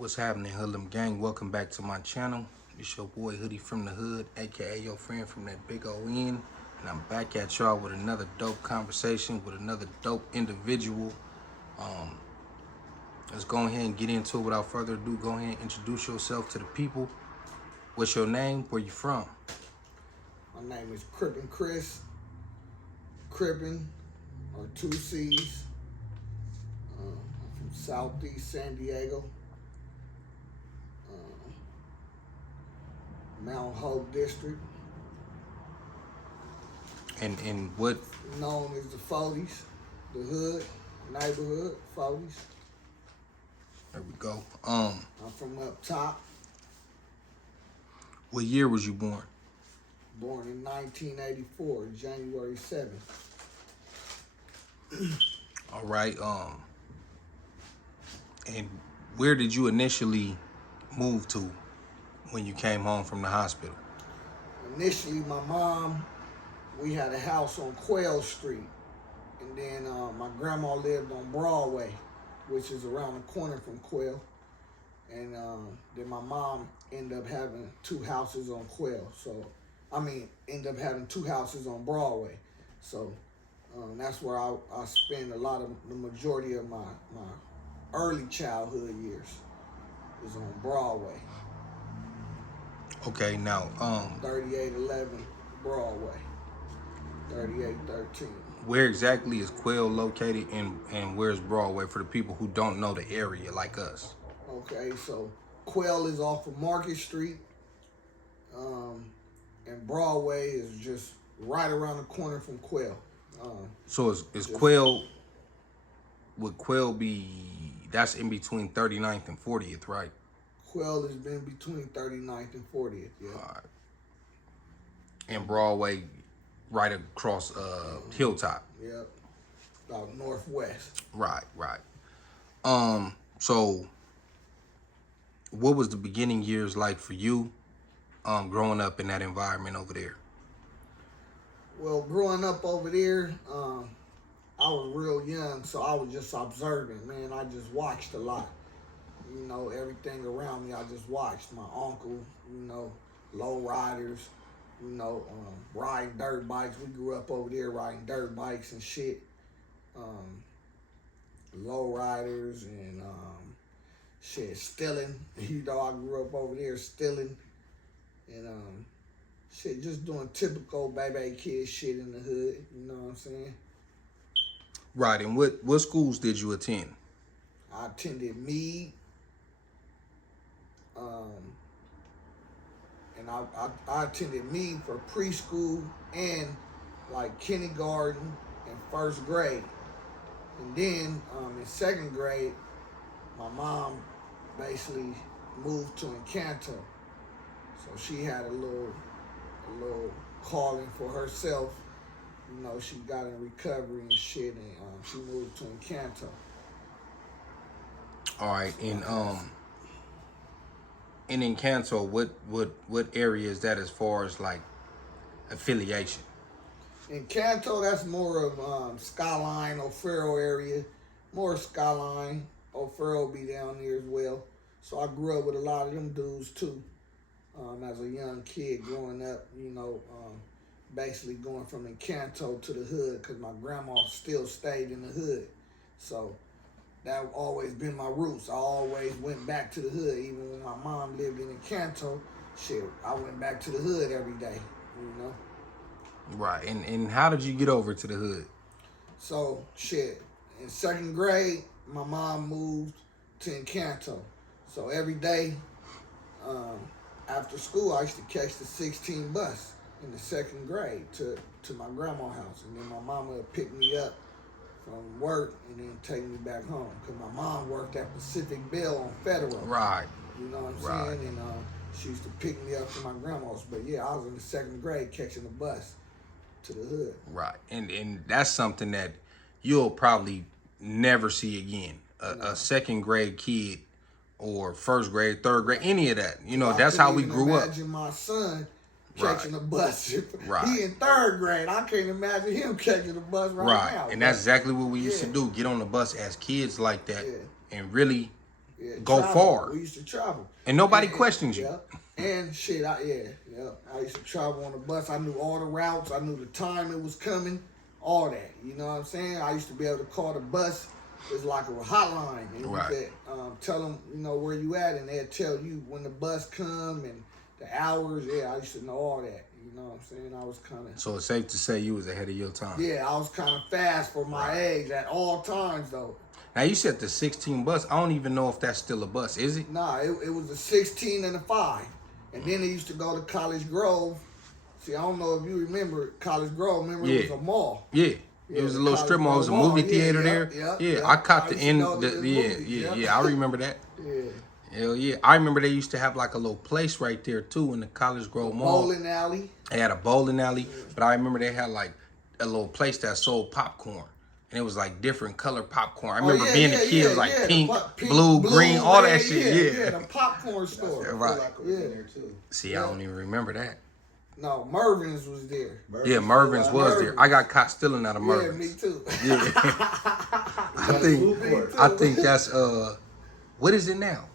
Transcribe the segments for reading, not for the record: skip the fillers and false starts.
What's happening, Hoodlum Gang? Welcome back to my channel. It's your boy Hoodie from the Hood, aka your friend from that big O N. And I'm back at y'all with another dope conversation with another dope individual. Let's go ahead and get into it without further ado. Go ahead and introduce yourself to the people. What's your name? Where you from? My name is Crippin Cris. Crippin, or 2 C's. I'm from Southeast San Diego. Mount Hope District. And what? Known as the 40s, the hood, neighborhood, 40s. There we go. I'm from up top. What year was you born? Born in 1984, January 7th. All right. And where did you initially move to when you came home from the hospital? Initially, my mom, we had a house on Quail Street. And then my grandma lived on Broadway, which is around the corner from Quail. And then my mom ended up having 2 houses on Quail. Ended up having 2 houses on Broadway. So that's where I spend a lot of the majority of my early childhood years is on Broadway. Okay, now 3811 Broadway, 3813. where exactly is Quail located, and where's Broadway for the people who don't know the area like us? Okay, so Quail is off of Market Street, and Broadway is just right around the corner from Quail. So is Quail, would Quail be, that's in between 39th and 40th, right? Quail has been between 39th and 40th, yeah. All right. And Broadway right across Hilltop. Yep, about northwest. Right. So what was the beginning years like for you growing up in that environment over there? Well, growing up over there, I was real young, so I was just observing, man. I just watched a lot. You know, everything around me, I just watched. My uncle, Lowriders, riding dirt bikes. We grew up over there riding dirt bikes and shit. Lowriders and stealing. I grew up over there stealing. And just doing typical baby kid shit in the hood. You know what I'm saying? Right. And what schools did you attend? I attended Meade. And I attended Meade for preschool and like kindergarten and 1st grade. And then in 2nd grade, my mom basically moved to Encanto. So she had a little calling for herself. She got in recovery and shit, and she moved to Encanto. All right. In Encanto, what area is that as far as like affiliation? Encanto, that's more of Skyline, O'Farrell area. More Skyline. O'Farrell be down there as well. So I grew up with a lot of them dudes too. As a young kid growing up, basically going from Encanto to the hood, because my grandma still stayed in the hood. So that always been my roots. I always went back to the hood. Even when my mom lived in Encanto, I went back to the hood every day, Right. And how did you get over to the hood? So, in 2nd grade, my mom moved to Encanto. So every day, after school, I used to catch the 16 bus in the 2nd grade to my grandma's house. And then my mama would pick me up from work and then take me back home. Because my mom worked at Pacific Bell on Federal. Right. You know what I'm saying? And she used to pick me up from my grandma's. But yeah, I was in the 2nd grade catching the bus to the hood. Right. And that's something that you'll probably never see again. A 2nd grade kid or 1st grade, 3rd grade, any of that. That's how we grew up. Imagine my son catching a bus. Right. He in 3rd grade. I can't imagine him catching a bus right now. And that's exactly what we used to do. Get on the bus as kids like that and really go far. We used to travel. And nobody questions you. Yeah. And shit, I used to travel on the bus. I knew all the routes. I knew the time it was coming, all that. You know what I'm saying? I used to be able to call the bus. It's like a hotline. And you could tell them, where you at, and they'd tell you when the bus come and the hours. Yeah, I used to know all that. You know what I'm saying? I was kind of... So it's safe to say you was ahead of your time. Yeah, I was kind of fast for my age at all times, though. Now, you said the 16 bus. I don't even know if that's still a bus. Is it? Nah, it was a 16 and a 5. And then it used to go to College Grove. See, I don't know if you remember College Grove. Remember, it was a mall. Yeah. It was a little strip mall. It was a movie theater there. Yeah, I caught the end. Yeah, I remember that. Yeah. Hell yeah. I remember they used to have like a little place right there too in the College Grove Mall. Bowling alley. They had a bowling alley, but I remember they had like a little place that sold popcorn. And it was like different color popcorn. I remember being a kid, it was like pink, blue, green, all that shit. Yeah, the popcorn store. Right. Yeah. See, I don't even remember that. No, Mervin's was there. Mervin's was there. I got caught stealing out of Mervin's. Yeah, me too. Yeah. I think that's what is it now?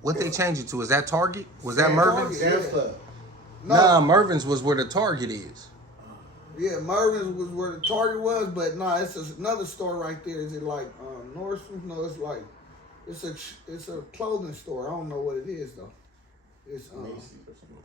What they changed it to? Is that Target? Was that Mervin's? Sam's Club. Nah, Mervin's was where the Target is. Yeah, Mervin's was where the Target was, but nah, it's another store right there. Is it like Nordstrom? No, it's like it's a clothing store. I don't know what it is though. It's Macy's or something.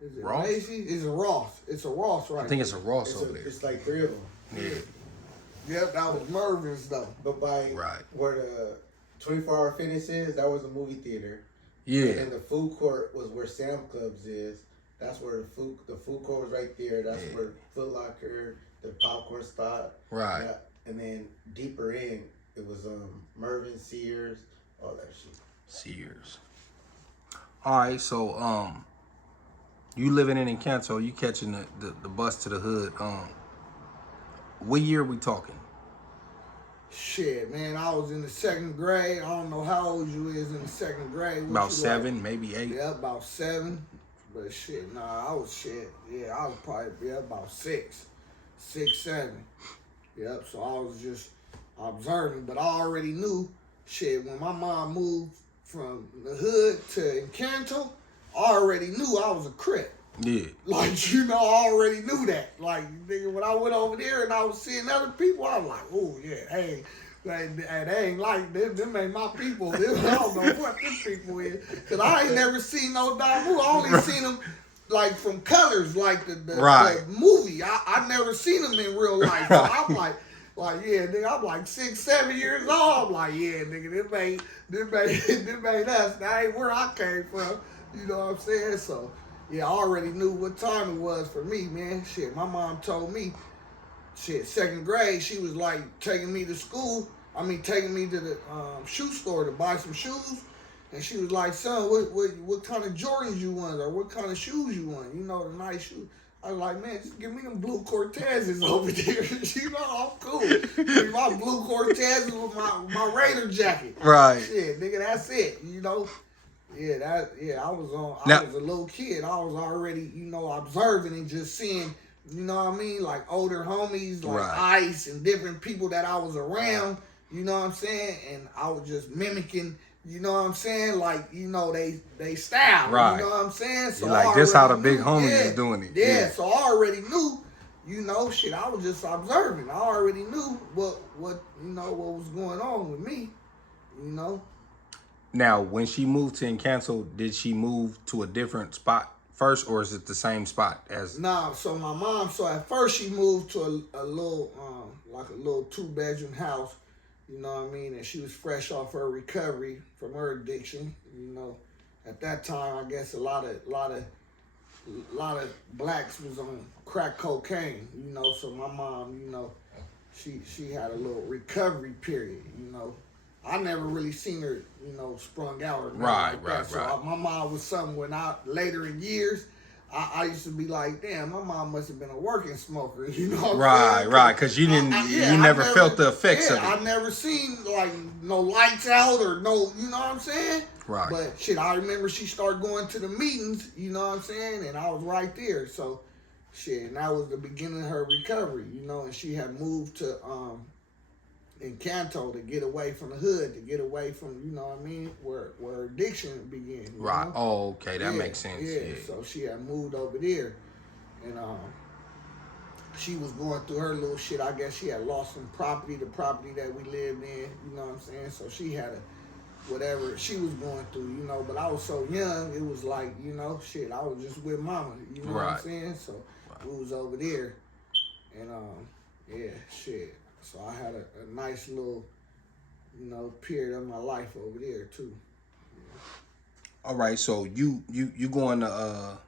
Is it Ross? Macy's? It's a Ross. It's a Ross right I think it's a Ross over there. It's like 3 of them. Yeah. Yep, that was Mervin's though. But by where the 24-hour fitness is, that was a movie theater. Yeah. And then the food court was where Sam Club's is. That's where the food court was right there. That's where Foot Locker, the popcorn spot. Right. And then deeper in, it was Mervin, Sears, all that shit. Sears. All right, so you living in Encanto, you catching the bus to the hood. What year we talking? Shit, man, I was in the 2nd grade. I don't know how old you is in the 2nd grade. About 7, maybe 8. Yeah, about 7. But shit, nah, I was shit. Yeah, I was probably about 6, 7. Yep, so I was just observing. But I already knew, shit, when my mom moved from the hood to Encanto, I already knew I was a Crip. Yeah. Like, I already knew that. Like, nigga, when I went over there and I was seeing other people, I was like, oh, yeah, hey, they ain't like them. Them ain't my people. I don't know what them people is. Because I ain't never seen no dog movie. I only seen them, like, from colors, like the movie. I never seen them in real life. So I'm like, yeah, nigga, I'm like 6, 7 years old. I'm like, yeah, nigga, them ain't us. That ain't where I came from. You know what I'm saying? So, yeah, I already knew what time it was for me, man. Shit, my mom told me, shit, 2nd grade, she was like taking me to school. Taking me to the shoe store to buy some shoes. And she was like, son, what kind of Jordans you want or what kind of shoes you want? The nice shoes. I was like, man, just give me them blue Cortezes over there. I'm cool. Give me my blue Cortezes with my Raider jacket. Right. Shit, nigga, that's it, Yeah, I was a little kid. I was already, observing and just seeing, like older homies, like Ice and different people that I was around, you know what I'm saying? And I was just mimicking, you know what I'm saying? Like, they style, right. You know what I'm saying? So like, this how the big homie is doing it. Yeah, so I already knew, shit, I was just observing. I already knew what was going on with me, Now, when she moved to Encanto, did she move to a different spot first, or is it the same spot as? Nah, so my mom, at first she moved to a little, like a little 2-bedroom house, you know what I mean? And she was fresh off her recovery from her addiction, At that time, I guess a lot of blacks was on crack cocaine, So my mom, she had a little recovery period, I never really seen her, sprung out or nothing like that. So my mom was something when later in years, I used to be like, damn, my mom must have been a working smoker, Right, because you never felt the effects of it. I never seen like no lights out or no, you know what I'm saying? Right. But shit, I remember she started going to the meetings, you know what I'm saying? And I was right there. So shit, and that was the beginning of her recovery, and she had moved to Encanto to get away from the hood, to get away from, you know what I mean, where addiction began. You Right. know? Oh, okay. That makes sense. Yeah. So she had moved over there, and she was going through her little shit. I guess she had lost some property, the property that we lived in. You know what I'm saying? So she had whatever she was going through, you know. But I was so young, it was like, you know, shit. I was just with mama. You know what I'm saying? So we was over there, and yeah, shit. So I had a nice little, you know, period of my life over there too. Yeah. All right, so you going to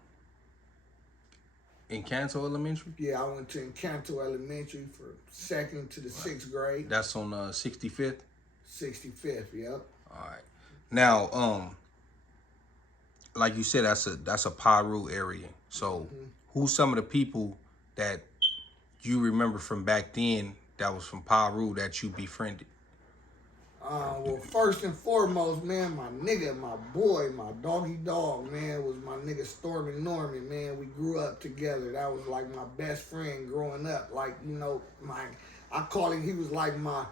Encanto Elementary? Yeah, I went to Encanto Elementary for 2nd to the 6th grade. That's on 65th? 65th, yep. All right. Now, like you said, that's a Piru area. So who's some of the people that you remember from back then that was from Piru that you befriended? Well, first and foremost, man, my nigga, my boy, my doggy dog, man, was my nigga Stormin' Norman, man. We grew up together. That was like my best friend growing up. Like, you know, I call him, he was like my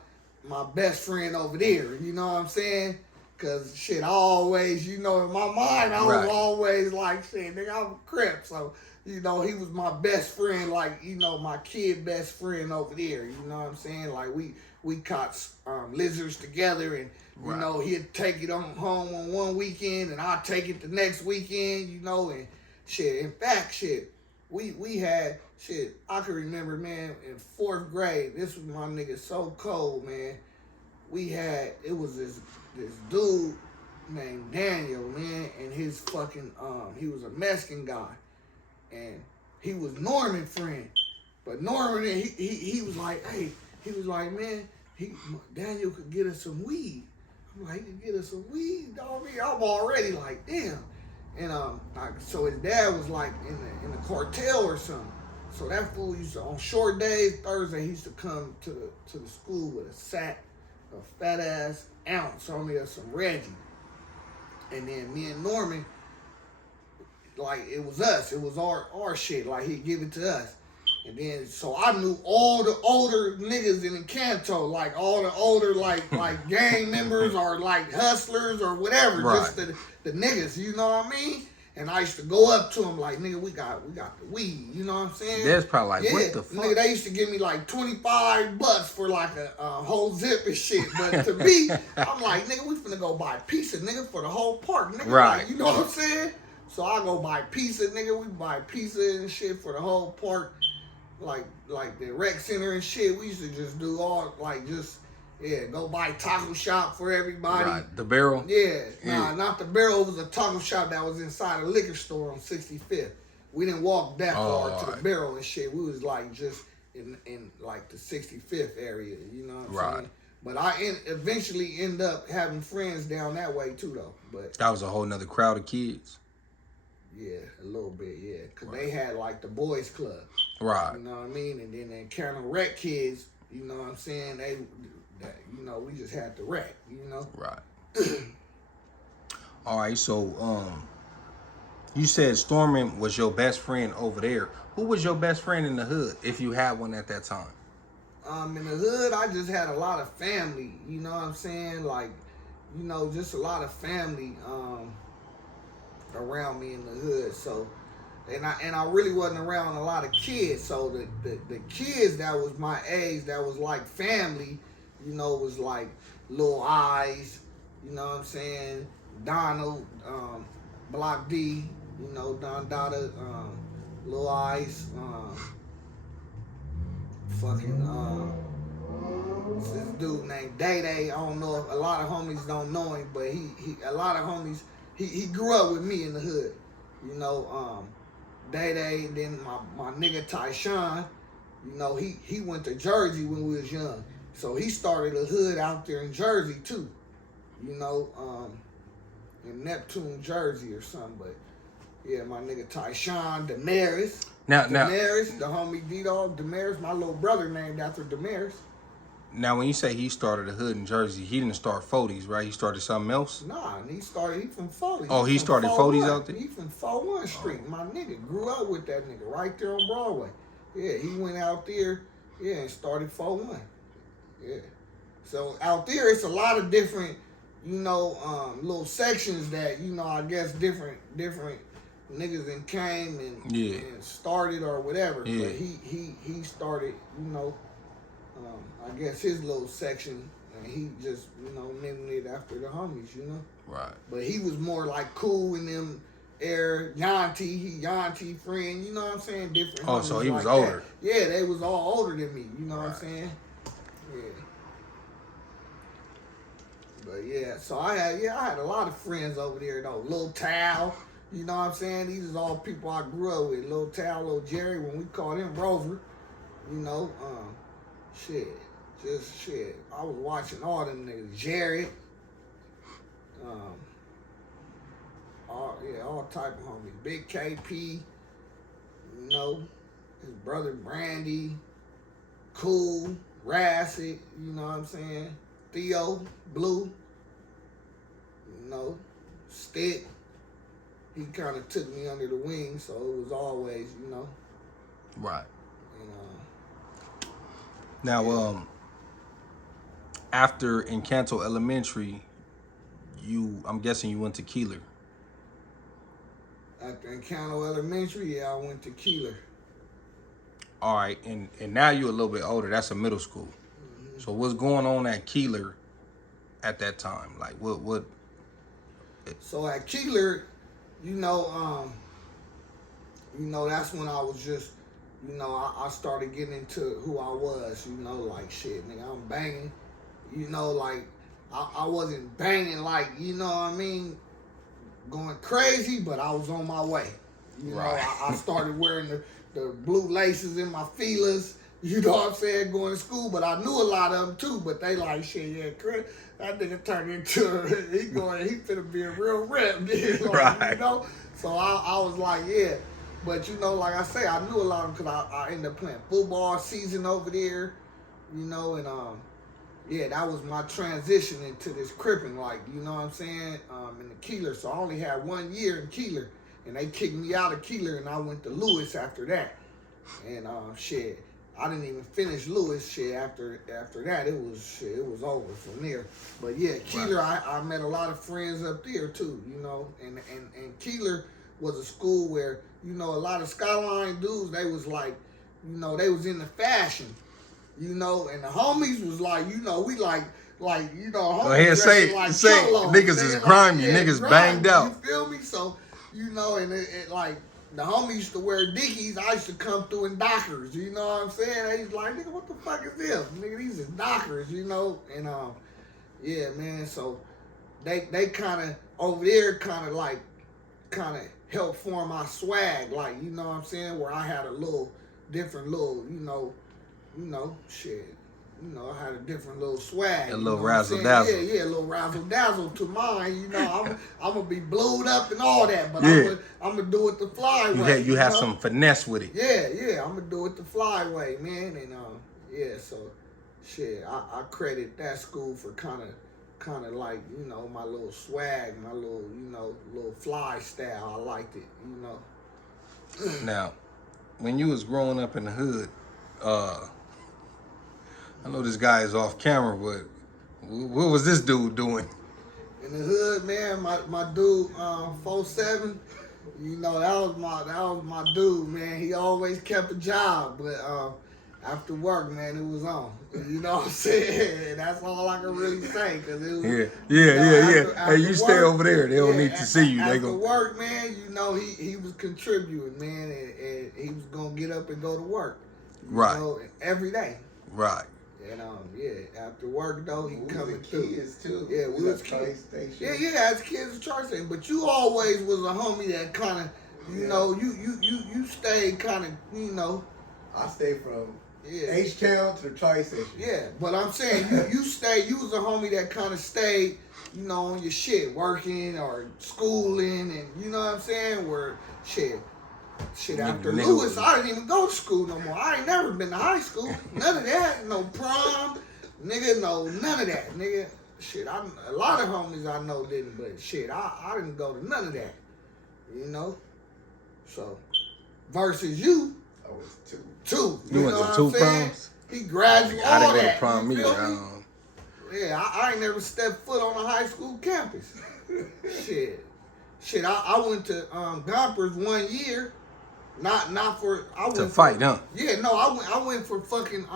best friend over there, you know what I'm saying? Cause shit, I always, you know, in my mind, I was always like, shit, nigga, I'm a Crip. So, you know, he was my best friend, like, you know, my kid best friend over there, you know what I'm saying? Like, we caught lizards together, and, you know, he'd take it home on one weekend, and I'd take it the next weekend, you know, and shit. In fact, shit, we had, shit, I can remember, man, in 4th grade, this was my nigga So Cold, man. It was this dude named Daniel, man, and his fucking, he was a Mexican guy, and he was Norman's friend. But Norman, he was like, hey, he was like, man, Daniel could get us some weed. I'm like, he could get us some weed, dog. I'm already like, damn. And so his dad was like in the cartel or something. So that fool used to, on short days, Thursday, he used to come to the school with a sack of fat ass ounce on there, some Reggie. And then me and Norman, like, it was us. It was our shit. Like, he'd give it to us. And then, so I knew all the older niggas in Encanto, like all the older, like gang members or like hustlers or whatever, just the niggas, you know what I mean? And I used to go up to them like, nigga, we got the weed, you know what I'm saying? That's probably like, what the fuck? Nigga, they used to give me like $25 for like a whole zip and shit. But to me, I'm like, nigga, we finna go buy pizza, nigga, for the whole park, nigga. Right. Like, you know what I'm saying? So I go buy pizza, nigga. We buy pizza and shit for the whole park. Like the rec center and shit, we used to just do all, like, just, go buy taco shop for everybody. Right. The Barrel? Yeah. Nah, not the Barrel. It was a taco shop that was inside a liquor store on 65th. We didn't walk that far to the Barrel and shit. We was, like, just in like, the 65th area, you know what I'm saying? But I eventually end up having friends down that way, too, though. But that was a whole nother crowd of kids. Yeah, a little bit, yeah. Because they had, like, the boys club. Right. You know what I mean? And then the Encanto rec kids, you know what I'm saying? You know, we just had the rec, you know? Right. All right, so you said Stormin was your best friend over there. Who was your best friend in the hood, if you had one at that time? In the hood, I just had a lot of family, you know what I'm saying? Like, you know, just a lot of family around me in the hood. So, and I really wasn't around a lot of kids. So the kids that was my age, that was like family, you know, was like Lil Eyes, you know what I'm saying? Donald, Block D, you know, Don Dada, Lil Eyes, this dude named Day Day. I don't know if a lot of homies don't know him, but he grew up with me in the hood, you know. Day Day, and then my nigga Tyshawn, you know, he went to Jersey when we was young, so he started a hood out there in Jersey too, you know, in Neptune, Jersey or something. But yeah, my nigga Tyshawn, Damaris, the homie D-Dog, Damaris, my little brother named after Damaris. Now, when you say he started a hood in Jersey, he didn't start 40s, right? He started something else? Nah, he from 40s. Oh, he started 40s out there? He from 41 Street. My nigga grew up with that nigga right there on Broadway. Yeah, he went out there, and started 41. Yeah. So out there, it's a lot of different, little sections that, I guess different niggas that came and started or whatever. Yeah. But he started, I guess his little section, and he just, named it after the homies, Right. But he was more like cool in them air, Yanti friend, you know what I'm saying? Different. Oh, so he was like older. That. Yeah, they was all older than me, you know what I'm saying? Yeah. But yeah, so I had a lot of friends over there though. Lil Tal, you know what I'm saying? These is all people I grew up with. Lil Tal, Lil Jerry, when we called him Rover, shit. I was watching all them niggas. Jared, all type of homies. Big KP, his brother Brandy, Cool, Rassett, you know what I'm saying? Theo, Blue, Stick. He kind of took me under the wing, so it was always, Right. And, Now, after Encanto Elementary, I'm guessing you went to Keeler. after Encanto Elementary, yeah, I went to Keeler. All right, and now you're a little bit older. That's a middle school. Mm-hmm. So what's going on at Keeler at that time? Like what? So at Keeler, that's when I was just, I started getting into who I was, like shit, nigga, I'm banging, like I wasn't banging like, you know what I mean, going crazy, but I was on my way. Right. I started wearing the blue laces in my feelers, you know what I'm saying, going to school, but I knew a lot of them too, but they like, shit, yeah, Chris, that nigga turned into, he finna be a real rep, like, Right. So I was like, yeah. But, like I say, I knew a lot of them because I ended up playing football season over there, and, that was my transition into this Crippin, like, you know what I'm saying, in the Keeler. So I only had 1 year in Keeler, and they kicked me out of Keeler, and I went to Lewis after that. And, I didn't even finish Lewis, after that, it was over from there. But, yeah, Keeler, I met a lot of friends up there, too, and Keeler was a school where, a lot of Skyline dudes, they was like, they was into fashion, and the homies was like, we like, homies Go ahead, say like cholos, niggas is grimy, niggas banged out. You feel me? So, and it like, the homies used to wear Dickies. I used to come through in Dockers, you know what I'm saying? They was like, nigga, what the fuck is this? Nigga, these is Dockers, and yeah, man, so they kind of, over there, kind of helped form my swag, like, you know what I'm saying, where I had a little different little, shit. I had a different little swag. A little razzle dazzle. Yeah, a little razzle dazzle to mine. I'm gonna be blowed up and all that, but I'm gonna do it the fly way. You have some finesse with it. Yeah, I'm gonna do it the fly way, man. And so shit, I credit that school for kind of like, my little swag, my little, little fly style. I liked it, Now, when you was growing up in the hood, I know this guy is off camera, but what was this dude doing? In the hood, man, my dude, 4-7, that was my dude, man. He always kept a job, but after work, man, it was on. You know what I'm saying? That's all I can really say, cause it was. Yeah. After Hey, you stay work, over there. They don't need to see you. They After go work, man, he was contributing, man, and he was gonna get up and go to work. Every day. Right. And after work though, he coming through. Kids too. Yeah, we was kids. Yeah, as kids at charge station. But you always was a homie that kind of, you stayed kind of, I stayed from H-Town to the tri-station. Yeah, but I'm saying you was a homie that kind of stayed, on your shit, working or schooling, and you know what I'm saying, where shit. After Lewis, I didn't even go to school no more. I ain't never been to high school. None of that. No prom. Nigga, no, none of that. Nigga, shit, a lot of homies I know didn't, but shit, I didn't go to none of that. So, versus you. I was two. You went to two proms? He graduated I all didn't go that. to prom either. Yeah, I ain't never stepped foot on a high school campus. Shit. I went to Gompers 1 year. Not for I went To for, fight, huh? Yeah, no, I went for fucking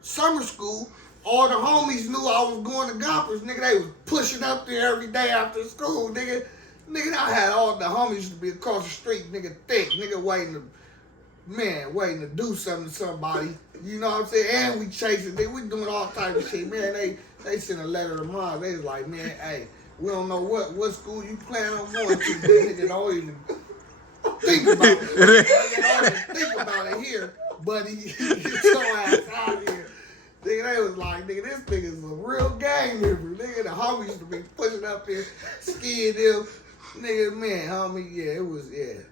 summer school. All the homies knew I was going to Gompers, nigga. They was pushing up there every day after school, nigga. Nigga, I had all the homies to be across the street, nigga, thick, nigga, waiting to do something to somebody. You know what I'm saying? And we chasing, nigga, we doing all type of shit, man. They sent a letter to mom. They was like, man, hey, we don't know what school you plan on going to, but nigga, don't even think about it. Nigga, don't even think about it here, buddy. Get your ass out of here. Nigga, they was like, nigga, this nigga's a real gang member. Nigga, the homies used to be pushing up there, skiing them. Nigga, man, homie,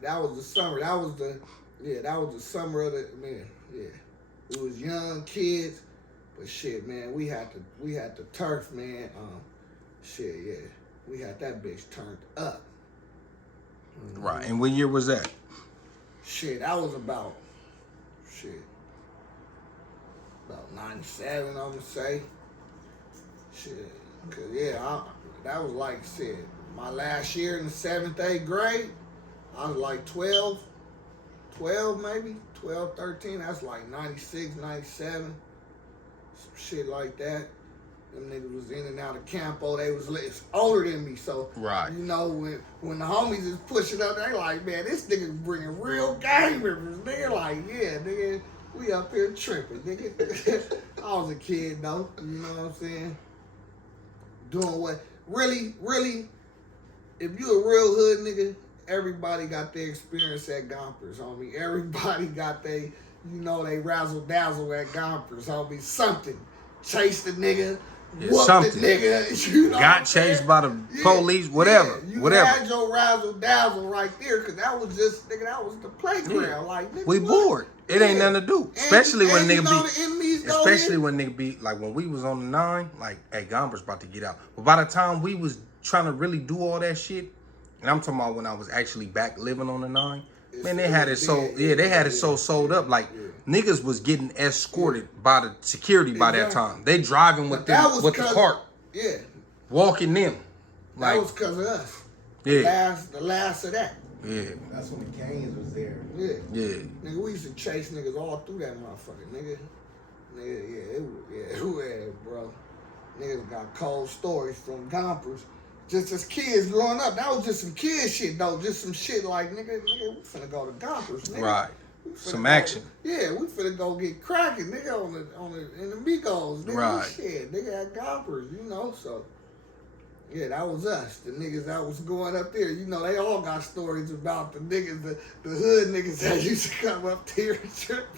that was the summer. That was the summer of the, man, yeah. It was young kids, but shit, man, we had the turf, man. We had that bitch turned up. Right. And what year was that? Shit, that was about 97, I'm gonna say. Shit, cause that was like my last year in the 7th, 8th grade. I was like 12 maybe, 12, 13. That's like 96, 97, some shit like that. Them niggas was in and out of Campo. They was older than me, so right. You know when the homies is pushing up, they like, man, this nigga bringing real gang members. Nigga like, yeah, nigga. We up here tripping, nigga. I was a kid, though. You know what I'm saying? Doing what? Really, if you a real hood nigga, everybody got their experience at Gompers, homie. Everybody got they razzle-dazzle at Gompers, homie. Something. Chase the nigga. Whoop something. The nigga. You know got chased by the police, whatever. You whatever. had your razzle-dazzle right there, because that was just, nigga, that was the playground. Yeah. Like, nigga, we bored. It ain't nothing to do. Especially when nigga when nigga be, like when we was on the 9, like, hey, Gompers about to get out. But by the time we was trying to really do all that shit, and I'm talking about when I was actually back living on the 9, man, they had it so sold up. Like, niggas was getting escorted by the security by that time. They driving with the cart. Yeah. Walking them. Like, that was because of us. Yeah. The last of that. Yeah. That's when the gangs was there. Yeah. Yeah. Nigga, we used to chase niggas all through that motherfucker, nigga. Yeah, bro. Niggas got cold stories from Gompers. Just as kids growing up, that was just some kid shit, though. Just some shit like, nigga, we finna go to Gompers, nigga. Right. Some action. We finna go get cracking, nigga, in the Migos, nigga. Right. Shit, nigga at Gompers, so. Yeah, that was us. The niggas that was going up there. They all got stories about the niggas, the hood niggas that used to come up there and trip.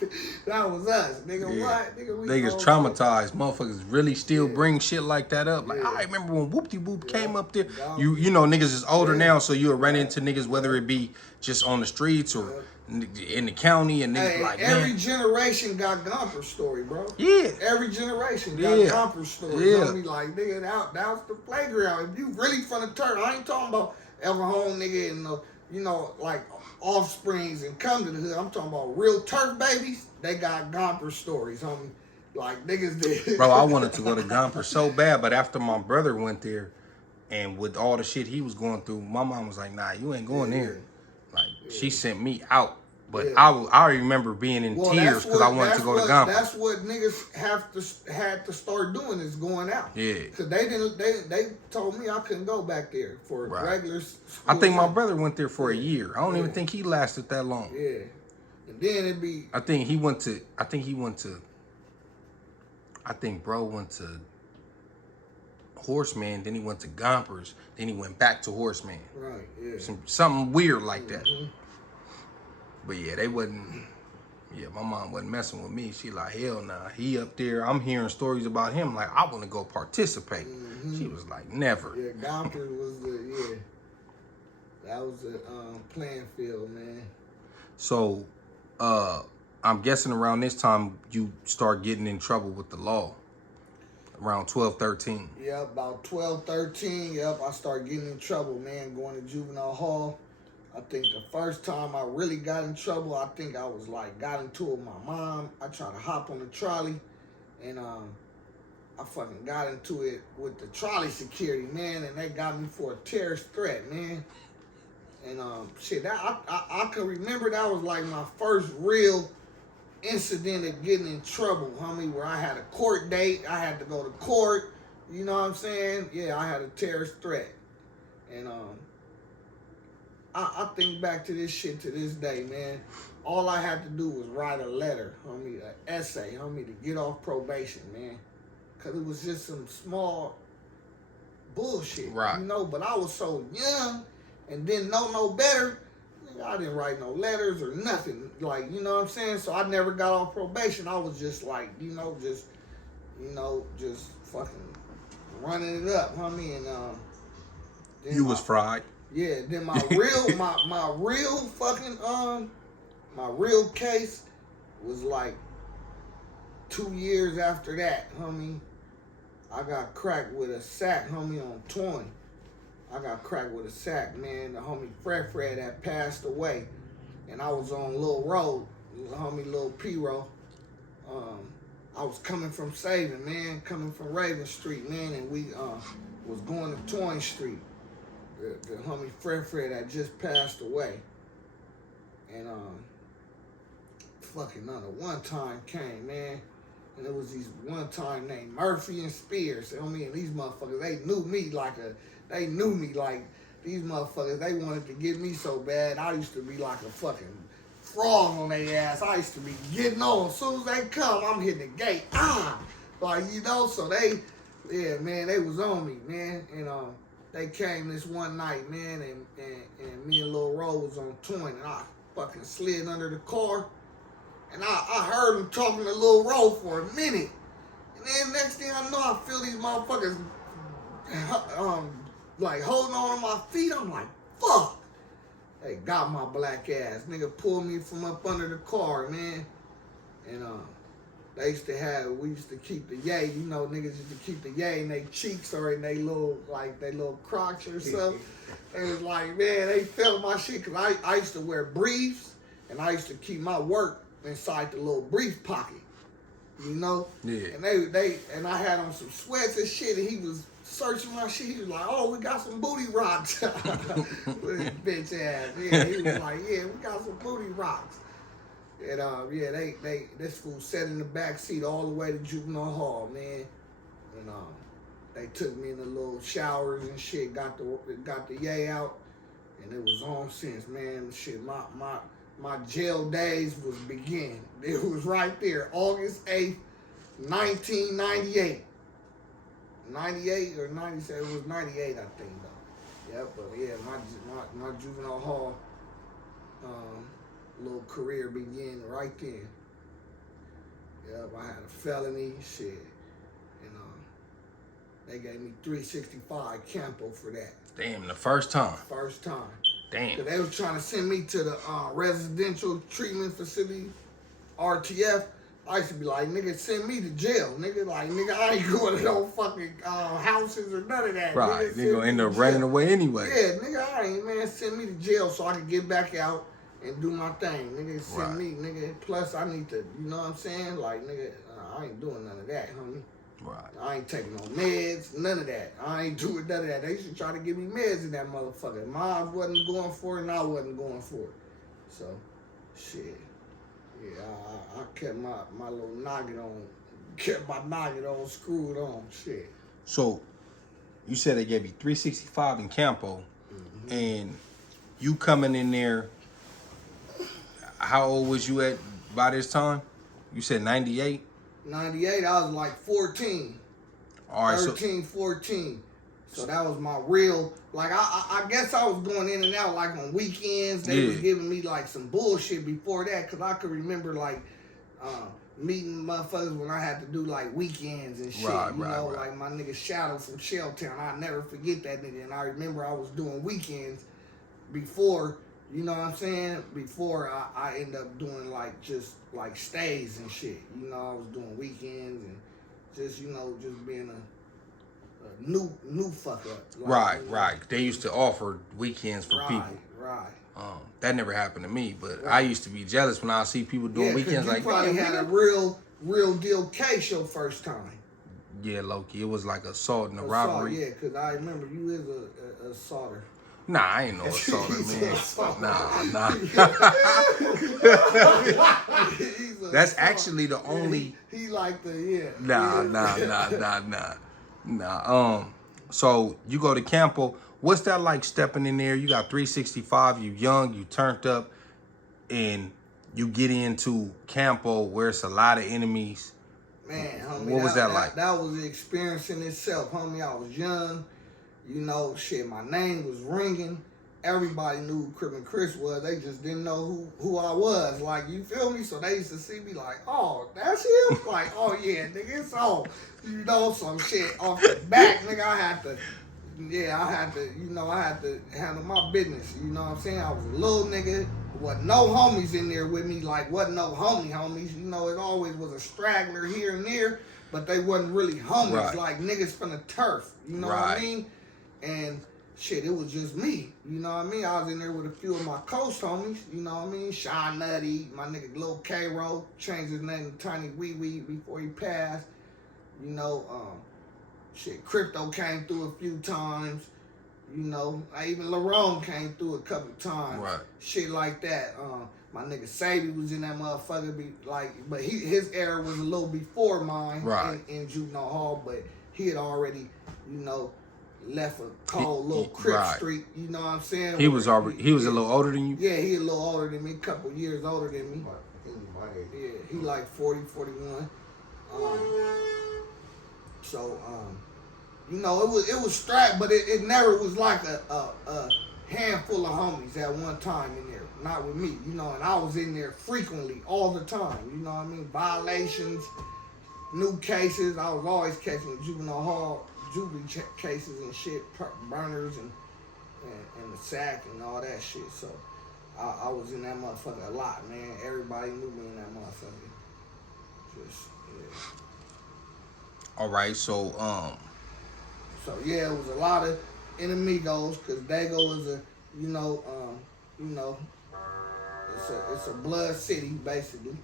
That was us. Nigga, what? Nigga, we niggas traumatized. Motherfuckers really still bring shit like that up. Like, I remember when Whoop-de-Whoop came up there. You niggas is older now, so you'll run into nggers, whether it be just on the streets or in the county, and niggas like, every generation got Gompers story, bro. Yeah. Every generation got Gompers story. Yeah. Like, nigga, that was the playground. If you really from the turn, I ain't talking about ever home, nigga, and like offsprings and come to the hood. I'm talking about real turf babies. They got Gompers stories, homie. Like, niggas did. Bro, I wanted to go to Gompers so bad, but after my brother went there, and with all the shit he was going through, my mom was like, nah, you ain't going there. Like, she sent me out. But I remember being in tears because I wanted to go to Gompers. That's what niggas had to start doing, is going out. Yeah. Because they told me I couldn't go back there for regular school. I think my brother went there for a year. I don't even think he lasted that long. Yeah. And then it'd be... I think bro went to Horseman, then he went to Gompers, then he went back to Horseman. Right, yeah. Something weird like that. But yeah, my mom wasn't messing with me. She like, hell nah, he up there. I'm hearing stories about him. Like, I want to go participate. She was like, never. Yeah, Gompers was that was the playing field, man. So, I'm guessing around this time you start getting in trouble with the law. Around 12, 13. Yeah, about 12, 13. Yep, I started getting in trouble, man, going to juvenile hall. I think the first time I really got in trouble, I think I was like, got into it with my mom. I tried to hop on the trolley, and I fucking got into it with the trolley security, man, and they got me for a terrorist threat, man. And shit, I can remember that was like my first real incident of getting in trouble, homie, where I had a court date, I had to go to court, you know what I'm saying? Yeah, I had a terrorist threat. And I think back to this shit to this day, man. All I had to do was write a letter, homie, an essay, homie, to get off probation, man. Because it was just some small bullshit, right? You know, but I was so young and didn't know no better. I didn't write no letters or nothing, like, you know what I'm saying? So I never got off probation. I was just like, just fucking running it up, homie. And you was fried. Yeah. Then my real, my real case was like 2 years after that, homie. I got cracked with a sack, homie, on 20. I got cracked with a sack, man. The homie Fred had passed away. And I was on Lil Road, the homie Lil Pirus. I was coming from Saving, man, coming from Raven Street, man, and we was going to 20th Street. The homie Fred had just passed away. And fucking one time came, man. And it was these one time named Murphy and Spears. I mean, these motherfuckers, they knew me like these motherfuckers, they wanted to get me so bad. I used to be like a fucking frog on their ass. I used to be getting on. As soon as they come, I'm hitting the gate. Like, so they was on me, man. And they came this one night, man, and me and Lil Ro was on 20, and I fucking slid under the car. And I heard him talking to Lil Ro for a minute. And then next thing I know, I feel these motherfuckers like holding on to my feet. I'm like, fuck. They got my black ass. Nigga pulled me from up under the car, man. And we used to keep the yay, niggas used to keep the yay in their cheeks or in their little crotch or something. It was like, man, they felt my shit, because I used to wear briefs, and I used to keep my work inside the little brief pocket, Yeah. And and I had on some sweats and shit, and he was searching my shit. He was like, "Oh, we got some booty rocks." With his bitch ass. Yeah, he was like, "Yeah, we got some booty rocks." And this fool sat in the back seat all the way to juvenile hall, man. And they took me in the little showers and shit, got the yay out, and it was on since, man. Shit, my jail days was beginning. It was right there, August 8th, 1998. 98 or 97, it was 98, I think, though. Yep, but yeah, my juvenile hall little career began right then. Yep, I had a felony, shit. And they gave me 365 Campo for that. Damn, the first time. First time. Damn. They was trying to send me to the residential treatment facility, RTF. I used to be like, nigga, send me to jail. Nigga, I ain't going to no fucking houses or none of that. Right, nigga gonna end up running away anyway. Yeah, nigga, I ain't, man, send me to jail so I can get back out and do my thing. Nigga, send me, nigga. Plus, I need to, you know what I'm saying? Like, nigga, I ain't doing none of that, homie. Right. I ain't taking no meds, none of that. I ain't doing none of that. They should try to give me meds in that motherfucker. Mom wasn't going for it, and I wasn't going for it. So, shit. Yeah, I kept my little noggin on, screwed on, shit. So, you said they gave you 365 in Campo, and you coming in there, how old was you at by this time? You said 98? 98, I was like 14. All right, 13, 14. So that was my real, like, I guess I was going in and out, like, on weekends. They was giving me, like, some bullshit before that, because I could remember, like, meeting motherfuckers when I had to do, like, weekends and shit. Right. Like, my nigga Shadow from Shelltown. I'll never forget that nigga. And I remember I was doing weekends before, you know what I'm saying? Before I end up doing, like, just, like, stays and shit. You know, I was doing weekends and just, just being a new fuck up. Like, right. They used to offer weekends for people. Right. That never happened to me, but I used to be jealous when I see people doing weekends. You like, probably had a real deal case your first time. Yeah, Loki. It was like assault and a Assault, robbery. yeah, because I remember you is a assaulter. Nah, I ain't no assaulter, man. Nah. He's a That's assault. actually the only. He like the yeah. Nah. So you go to Campo. What's that like stepping in there? You got 365. You young. You turned up, and you get into Campo where it's a lot of enemies. Man, homie, What was that like? That was the experience in itself, homie. I was young, you know, shit, my name was ringing. Everybody knew who Crippin Cris was. They just didn't know who I was. Like, you feel me? So they used to see me like, oh, that's him? Like, oh, yeah, nigga, it's on. You know, some shit off the back, nigga, I had to handle my business. You know what I'm saying? I was a little nigga. Wasn't no homies in there with me. Like, wasn't no homies. You know, it always was a straggler here and there, but they wasn't really homies. Right. Like niggas from the turf. You know what I mean? And shit, it was just me. You know what I mean? I was in there with a few of my coast homies. You know what I mean? Sean Nutty, my nigga Lil K-Ro, changed his name to Tiny Wee Wee before he passed. You know, shit, Crypto came through a few times. You know, even Larone came through a couple times. Right. Shit like that. My nigga Sadie was in that motherfucker. But his era was a little before mine in Juvenile Hall. But he had already, you know, left a cold little Crip streak. You know what I'm saying? He was a little older than you? Yeah, he a little older than me, a couple years older than me. I think he's my age. Yeah, he like 40, 41. You know, it was strapped, but it never was like a handful of homies at one time in there. Not with me, you know, and I was in there frequently, all the time. You know what I mean? Violations, new cases. I was always catching Juvenile Hall, juvie cases and shit, burners and the sack and all that shit. So I was in that motherfucker a lot, man. Everybody knew me in that motherfucker. Just, yeah. All right, so yeah, it was a lot of enemigos because Dago is a, it's a blood city basically,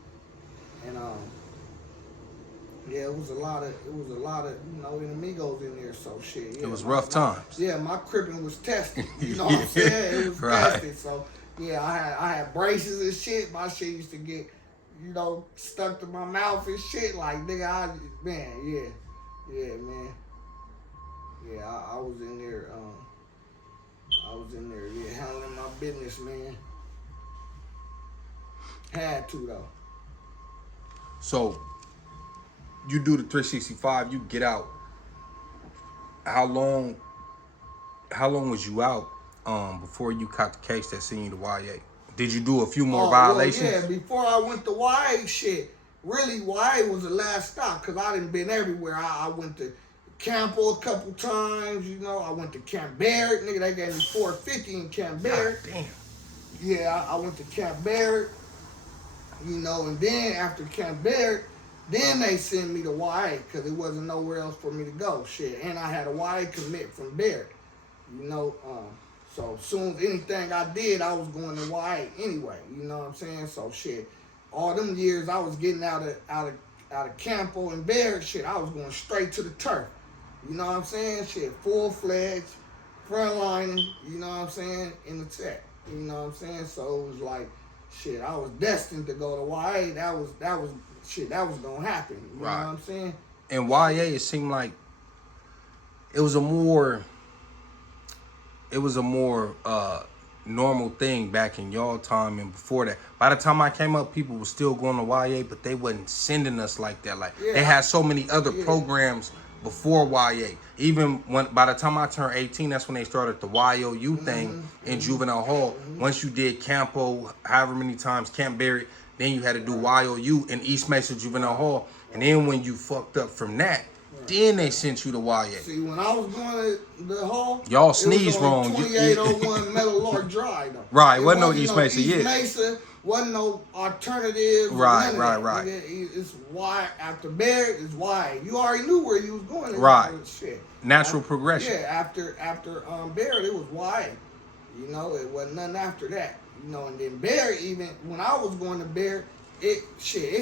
and yeah, it was a lot of enemigos in there. So shit, yeah, it was rough times. Yeah, my crippin' was tested. You know what I'm saying? It was tested. So yeah, I had braces and shit. My shit used to get, you know, stuck to my mouth and shit. Like nigga, man. Yeah, I was in there. Yeah, handling my business, man. Had to though. So you do the 365. You get out. How long was you out before you caught the case that sent you to YA? Did you do a few more violations? Well, yeah, before I went to YA, shit. Really, YA was the last stop because I done been everywhere. I went to Campo a couple times, you know. I went to Camp Barrett. Nigga, they gave me $450 in Camp Barrett. Damn. Yeah, I went to Camp Barrett, you know, and then after Camp Barrett, then they sent me to YA because there wasn't nowhere else for me to go. Shit, and I had a YA commit from Barrett, you know. So as soon as anything I did, I was going to YA anyway. You know what I'm saying? So shit, all them years I was getting out of Campo and Barrett, shit, I was going straight to the turf. You know what I'm saying? Shit, full-fledged, frontlining, you know what I'm saying, in the tech. You know what I'm saying? So it was like, shit, I was destined to go to YA. That was gonna happen. You know what I'm saying? And YA, it seemed like it was a more normal thing back in y'all time and before that. By the time I came up, people were still going to YA, but they wasn't sending us like that. Like they had so many other programs before YA. Even by the time I turned 18, that's when they started the YOU thing in Juvenile Hall. Once you did Campo, however many times, Camp Barrett, then you had to do YOU in East Mesa Juvenile Hall. And then when you fucked up from that, then they sent you to YA. See, when I was going to the hall, y'all sneezed wrong. 2801 Metal Lark Drive, though. Right, wasn't no East Mesa, East Mesa, wasn't no alternative. Right. It's Y after Barrett, it's Y. You already knew where you was going. Right. Shit. Natural progression. Yeah, after Barrett, it was Y. You know, it wasn't nothing after that. You know, and then Barrett, even when I was going to Barrett, it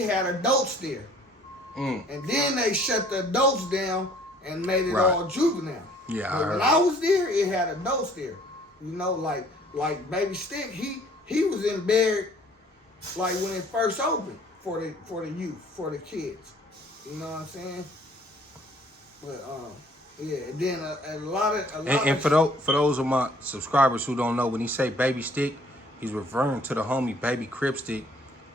had adults there. And then they shut the adults down and made it all juvenile. Yeah, but when I was there, it had adults there. You know, like Baby Stick, he was in bed like when it first opened for the youth, for the kids. You know what I'm saying? But yeah, and then a lot of for those of my subscribers who don't know, when he say Baby Stick, he's referring to the homie Baby Cripstick,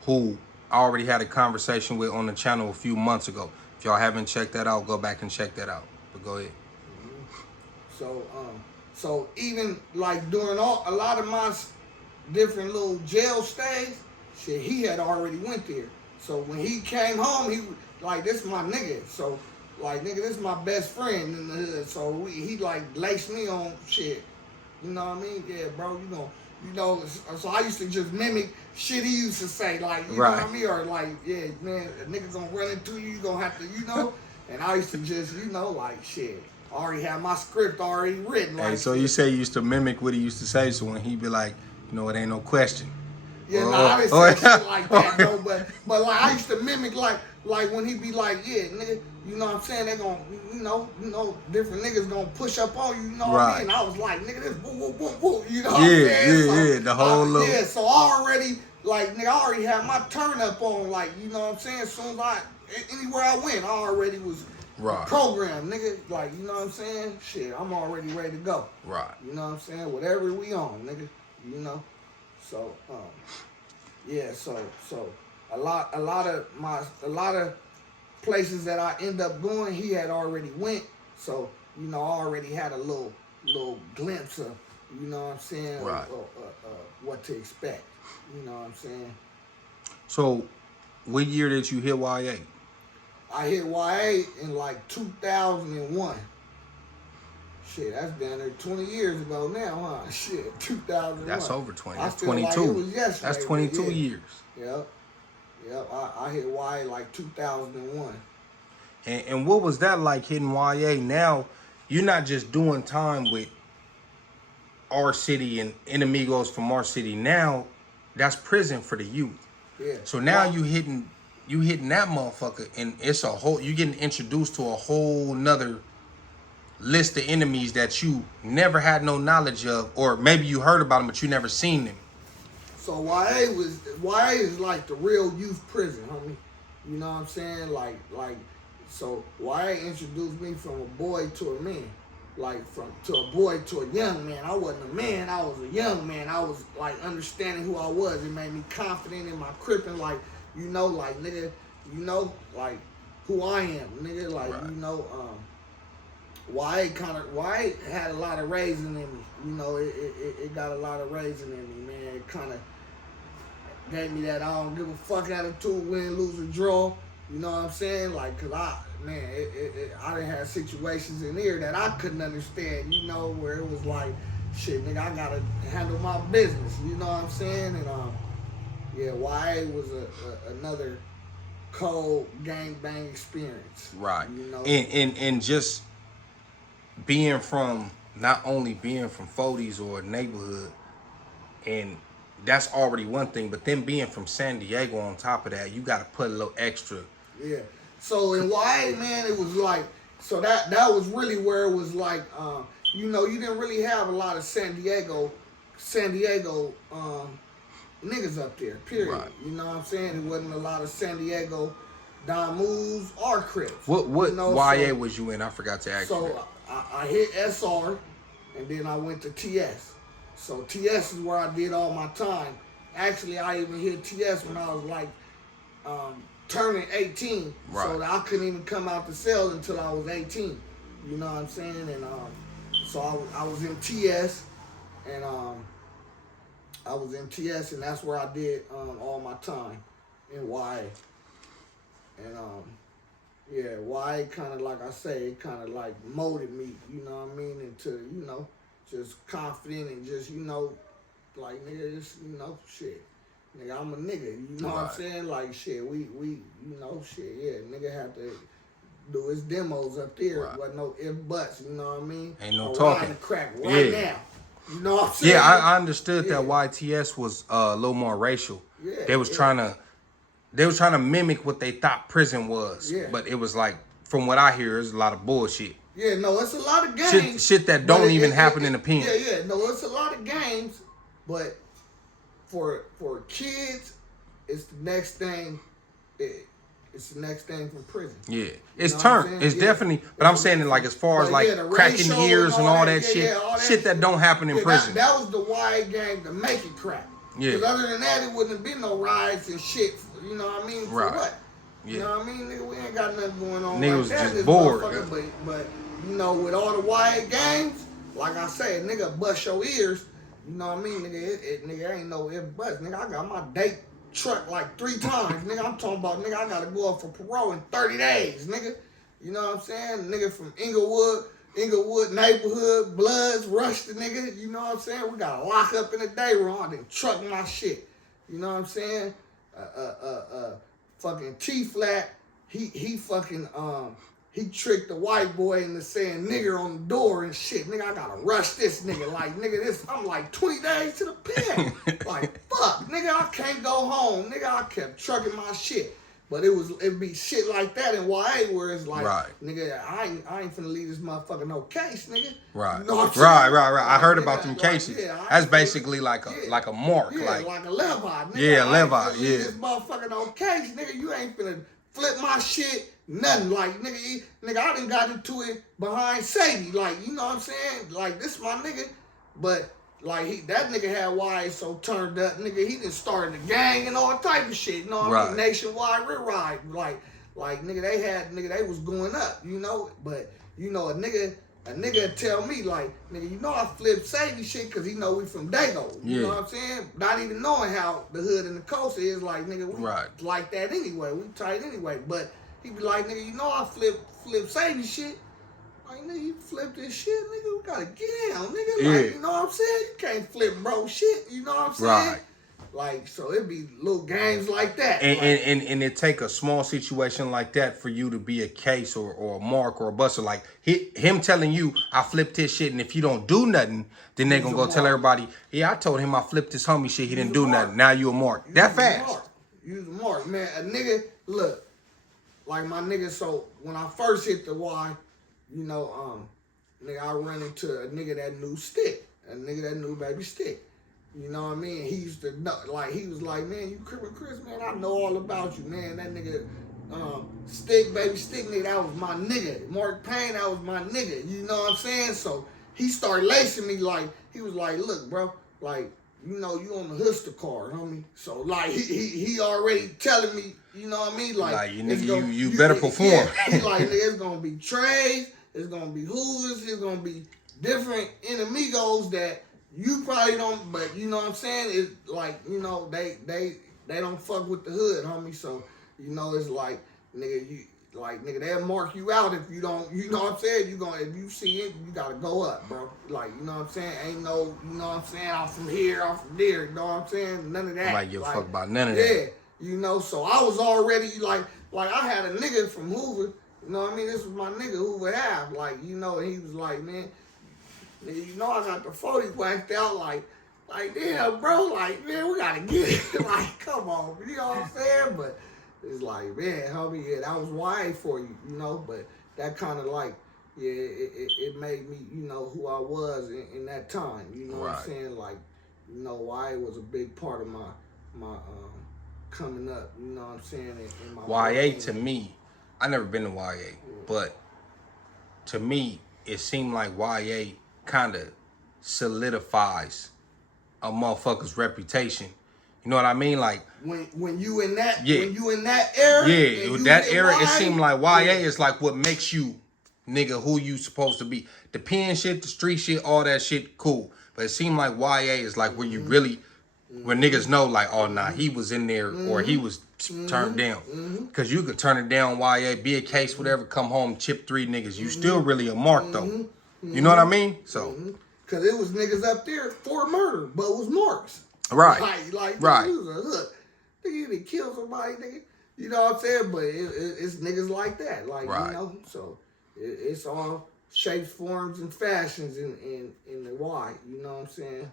who I already had a conversation with on the channel a few months ago. If y'all haven't checked that out, go back and check that out. But go ahead. So even like during a lot of my different little jail stays, shit, he had already went there. So when he came home, he like, this my nigga. So like, nigga, this is my best friend in the hood. So he like laced me on shit. You know what I mean? Yeah, bro, you know, so I used to just mimic shit he used to say, like, you know what I mean? Or like, yeah, man, a nigga gonna run into you gonna have to, you know? And I used to just, you know, like, shit, I already have my script already written. Like, hey, so you say you used to mimic what he used to say, so when he be like, you know, it ain't no question. Yeah, I didn't say shit like that, though, but like, I used to mimic, like when he be like, yeah, nigga, you know what I'm saying? They gonna, you know, different niggas gonna push up on you, you know what I mean? And I was like, nigga, this woo, woo, woo, woo, you know what I'm saying? Yeah, the whole look. Yeah, so I already, like, nigga, I already had my turn up on, like, you know what I'm saying? As soon as anywhere I went, I already was programmed, nigga. Like, you know what I'm saying? Shit, I'm already ready to go. Right. You know what I'm saying? Whatever we on, nigga, you know? So, yeah, so a lot of places that I end up going, he had already went. So, you know, I already had a little glimpse of, you know what I'm saying, what to expect. You know what I'm saying? So, what year did you hit YA? I hit YA in like 2001. Shit, that's down there 20 years ago now, huh? Shit, 2001. That's over 20. That's 22. Like it was yesterday, that's 22 years. Yep. I hit YA like 2001. And what was that like hitting YA? Now, you're not just doing time with our city and enemigos from our city. Now, that's prison for the youth. Yeah. So now you hitting that motherfucker, and it's a whole, you getting introduced to a whole nother list of enemies that you never had no knowledge of, or maybe you heard about them but you never seen them. So YA is like the real youth prison, homie. You know what I'm saying? So YA introduced me from a boy to a man. To a boy to a young man. I wasn't a man, I was a young man. I was like understanding who I was. It made me confident in my Crippin, like, you know, like, nigga, you know, like who I am, nigga, like, you know, YA had a lot of raising in me. You know, it got a lot of raising in me, man. It kind of gave me that I don't give a fuck attitude, win, lose, or draw. You know what I'm saying? Like, cause I done had situations in here that I couldn't understand, you know, where it was like, shit, nigga, I gotta handle my business, you know what I'm saying? And yeah, YA was another cold gangbang experience. Right. You know? And just being from, not only being from 40s or a neighborhood, and that's already one thing, but then being from San Diego on top of that, you got to put a little extra. Yeah. So in YA, man, it was like, so that was really where it was like, you know, you didn't really have a lot of San Diego niggas up there, period. Right. You know what I'm saying? It wasn't a lot of San Diego Don Moves or Crips. What you know? YA was you in? I forgot to ask you that. So I hit SR, and then I went to TS. So TS is where I did all my time. Actually, I even hit TS when I was like turning 18. Right. So that I couldn't even come out the cell until I was 18. You know what I'm saying? And so I was in TS, and and that's where I did all my time in YA. And yeah, YA kind of, like I say, it kind of like molded me, you know what I mean, into, you know, just confident and just, you know, like, nigga, just, you know, shit. Nigga, I'm a nigga, you know what I'm saying? Like, shit, we you know, shit, yeah, nigga had to do his demos up there. Right. Wasn't no if buts, you know what I mean? Ain't no talking. Crack right now. You know what I'm saying? Yeah, I understood that YTS was a little more racial. Yeah, they was trying to they were trying to mimic what they thought prison was. Yeah. But it was like, from what I hear, it's a lot of bullshit. Yeah, no, it's a lot of games. Shit that don't even happen in the pen. Yeah, no, it's a lot of games, but for kids, it's the next thing. It's the next thing from prison. Yeah, it's know turned. It's definitely. But I'm saying it like as far as like cracking ears and all that shit, shit that don't happen in prison. That was the YA game to make it crack. Yeah. Because other than that, it wouldn't have been no riots and shit. You know what I mean? For Right. what? Yeah. You know what I mean? Nigga, we ain't got nothing going on. Nigga like was that, just bored. But you know, with all the YA games, like I said, nigga, bust your ears. You know what I mean? Nigga, nigga ain't no if buts. Nigga, I got my date truck like 3 times. Nigga, I'm talking about, nigga, I gotta go up for parole in 30 days, nigga. You know what I'm saying? Nigga from Inglewood neighborhood, Bloods, rushed the nigga. You know what I'm saying? We got to lock up in the day room. I done truck my shit. You know what I'm saying? Fucking T-Flat, he fucking, he tricked the white boy into saying nigger on the door and shit. Nigga, I gotta rush this nigga. Like, nigga, I'm like 20 days to the pen. Like, fuck, nigga, I can't go home. Nigga, I kept trucking my shit. But it'd be shit like that in YA where it's like, right. Nigga, I ain't finna leave this motherfucker no case, nigga. Right. You know what I'm saying? Right. Like, I heard nigga, about them like, cases. yeah, That's basically like a mark. Yeah, like a Levi. Nigga, yeah, Levi, I ain't finna leave yeah. this motherfucker no case, nigga. You ain't finna flip my shit, nothing. Like, nigga, I done got into it behind Sadie. Like, you know what I'm saying? Like, this my nigga. But, like, that nigga had YA so turned up. Nigga, he done started the gang and all type of shit. You know what I mean? Nationwide ride. Like, nigga, they was going up, you know? But, you know, a nigga tell me, like, nigga, you know I flipped Sadie shit because he know we from Dago. You know what I'm saying? Not even knowing how the hood and the coast is, like, nigga, we like that anyway. We tight anyway. But he be like, nigga, you know I flipped Sadie shit. Like, nigga, you flip this shit, nigga, we gotta get down, nigga. Like, you know what I'm saying? You can't flip bro shit, you know what I'm saying? Right. Like, so it be little games like that. And it take a small situation like that for you to be a case or a mark or a buster. Like him telling you, I flipped his shit, and if you don't do nothing, then they gonna go tell everybody, yeah, I told him I flipped his homie shit, he didn't do nothing. Now you a mark. That fast. Use a mark, man. A nigga, look, like my nigga, so when I first hit the Y, you know, nigga, I ran into a nigga that knew Stick, a nigga that knew Baby Stick. You know what I mean? He used to know, like, he was like, man, you Crippin Cris, man, I know all about you, man. That nigga, Stick, Baby Stick, nigga, that was my nigga. Mark Payne, that was my nigga. You know what I'm saying? So he started lacing me like, he was like, look, bro, like, you know, you on the Huster card, homie. So, like, he already telling me, you know what I mean? Like you better perform. Yeah, he like, nigga, it's gonna be trays, it's gonna be Hoovers, it's gonna be different enemigos that you probably don't, but you know what I'm saying? It's like, you know, they don't fuck with the hood, homie. So, you know, it's like, nigga, they'll mark you out if you don't, you know what I'm saying? If you see it, you gotta go up, bro. Like, you know what I'm saying? Ain't no, you know what I'm saying? I'm from here, I'm from there, you know what I'm saying? None of that. Nobody give a fuck about none of that. that. Yeah, you know, so I was already like I had a nigga from Hoover, you know what I mean? This was my nigga Hoover Half, like, you know, and he was like, man, nigga, you know I got the 40 whacked out, like, damn, bro, like, man, we gotta get it. Like, come on, you know what I'm saying? But it's like, man, homie, yeah, that was YA for you, you know? But that kind of like, yeah, it made me, you know, who I was in that time, you know what I'm saying? Like, you know, YA was a big part of my coming up, you know what I'm saying? In my YA to me, I never been to YA, but to me, it seemed like YA kind of solidifies a motherfucker's reputation. You know what I mean? Like when you in that when you in that era, that era, it seemed like YA is like what makes you nigga who you supposed to be. The pen shit, the street shit, all that shit, cool. But it seemed like YA is like where you really, where niggas know like, oh nah, he was in there or he was turned down. Cause you could turn it down, YA, be a case, whatever, come home, chip 3 niggas. You still really a mark though. You know what I mean? So. Cause it was niggas up there for murder, but it was marks. Right. Like right. It was a hook. Nigga, you didn't kill somebody, nigga. You know what I'm saying? But it's niggas like that. Like, you know, so it's all shapes, forms, and fashions in the Y. You know what I'm saying?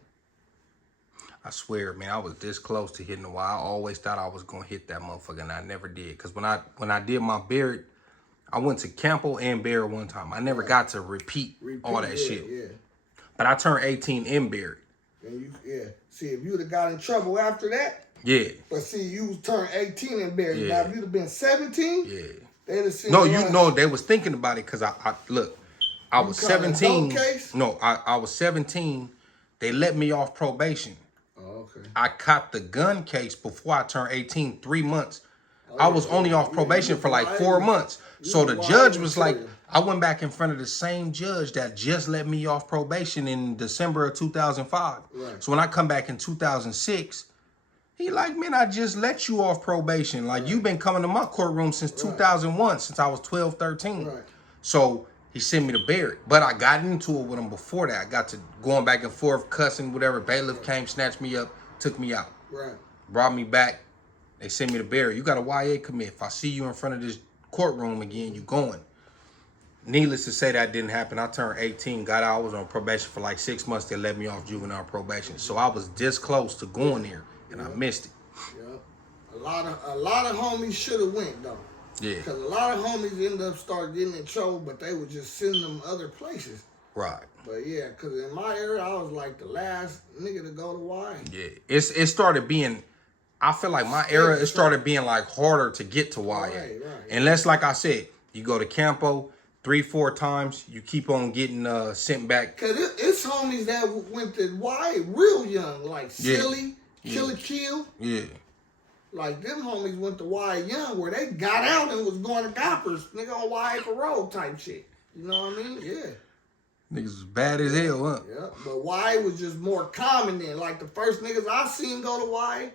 I swear, man, I was this close to hitting the Y. I always thought I was gonna hit that motherfucker, and I never did. Cause when I did my Barrett, I went to Campo and Barrett one time. I never got to repeat all that shit. Yeah. But I turned 18 in Barrett. And see, if you would have got in trouble after that. Yeah. But see, you turned 18 in Barrett. Yeah. Now, if you'd have been 17. Yeah. They'd have seen. No, you know they was thinking about it because I look. I was 17. No, I was 17. They let me off probation. Oh, okay. I caught the gun case before I turned 18, 3 months. I was only off probation for like 4 months. So the judge was like, I went back in front of the same judge that just let me off probation in December of 2005. Right. So when I come back in 2006, he like, man, I just let you off probation. Like, you've been coming to my courtroom since 2001, since I was 12, 13. Right. So he sent me to Barrett. But I got into it with him before that. I got to going back and forth, cussing, whatever. Bailiff came, snatched me up, took me out. Right. Brought me back. They sent me to Barrett. You got a YA commit. If I see you in front of this courtroom again, you going. Needless to say, that didn't happen. I turned 18, got out. I was on probation for like 6 months. They let me off juvenile probation. So I was this close to going there, and I missed it. Yeah. A lot of homies should have went, though. Yeah. Because a lot of homies ended up start getting in trouble, but they would just send them other places. Right. But yeah, because in my era, I was like the last nigga to go to Y. Yeah. It started being, I feel like my era, it started being like harder to get to YA. Right. Unless, like I said, you go to Campo 3-4 times, you keep on getting sent back. Because it's homies that went to Y real young, like Silly, Killer Kill. Yeah. Like, them homies went to Y young, where they got out and was going to Gompers, nigga, on Y parole type shit. You know what I mean? Yeah. Niggas was bad as hell, huh? Yeah, but Y was just more common then. Like, the first niggas I seen go to Y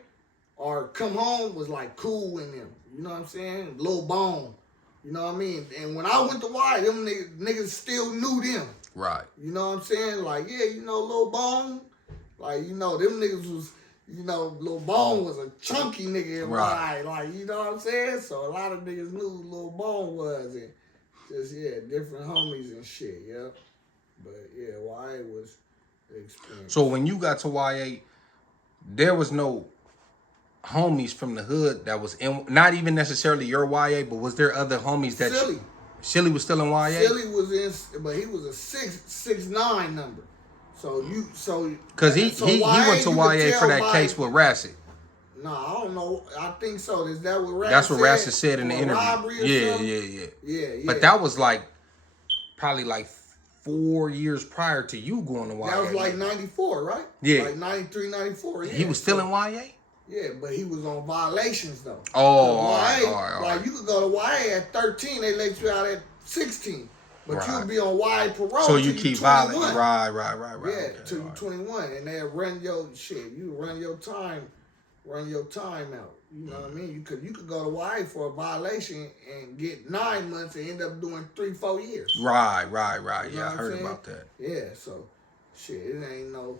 or come home was like Cool in them. You know what I'm saying? Lil Bone. You know what I mean? And when I went to Y, them niggas still knew them. Right. You know what I'm saying? Like, yeah, you know Lil Bone? Like, you know, them niggas was, you know, Lil Bone was a chunky nigga in Y. Like, you know what I'm saying? So a lot of niggas knew who Lil Bone was. And just, yeah, different homies and shit, yeah. But, yeah, YA was the experience. So when you got to YA, there was no homies from the hood that was in, not even necessarily your YA, but was there other homies that Silly. Silly was still in YA? Silly was in, but he was a 6'9" number. So because he went to YA for that case with Rasset. No, I don't know. I think so. Is that what Rasset said? That's what Rasset said in the interview. Yeah. But that was like probably like 4 years prior to you going to YA. That was like 94, right? Yeah. Like 93, 94. Yeah. He was still in YA? Yeah, but he was on violations though. Oh, all right. Like you could go to YA at 13, they let you out at 16. But you'll be on YA parole. So you keep violating. Right. Yeah, till you 21. And they'll run your shit. You run your time out. You know what I mean? You could go to YA for a violation and get 9 months and end up doing 3-4 years. Right. You know Yeah, I heard about that. Yeah, so it ain't no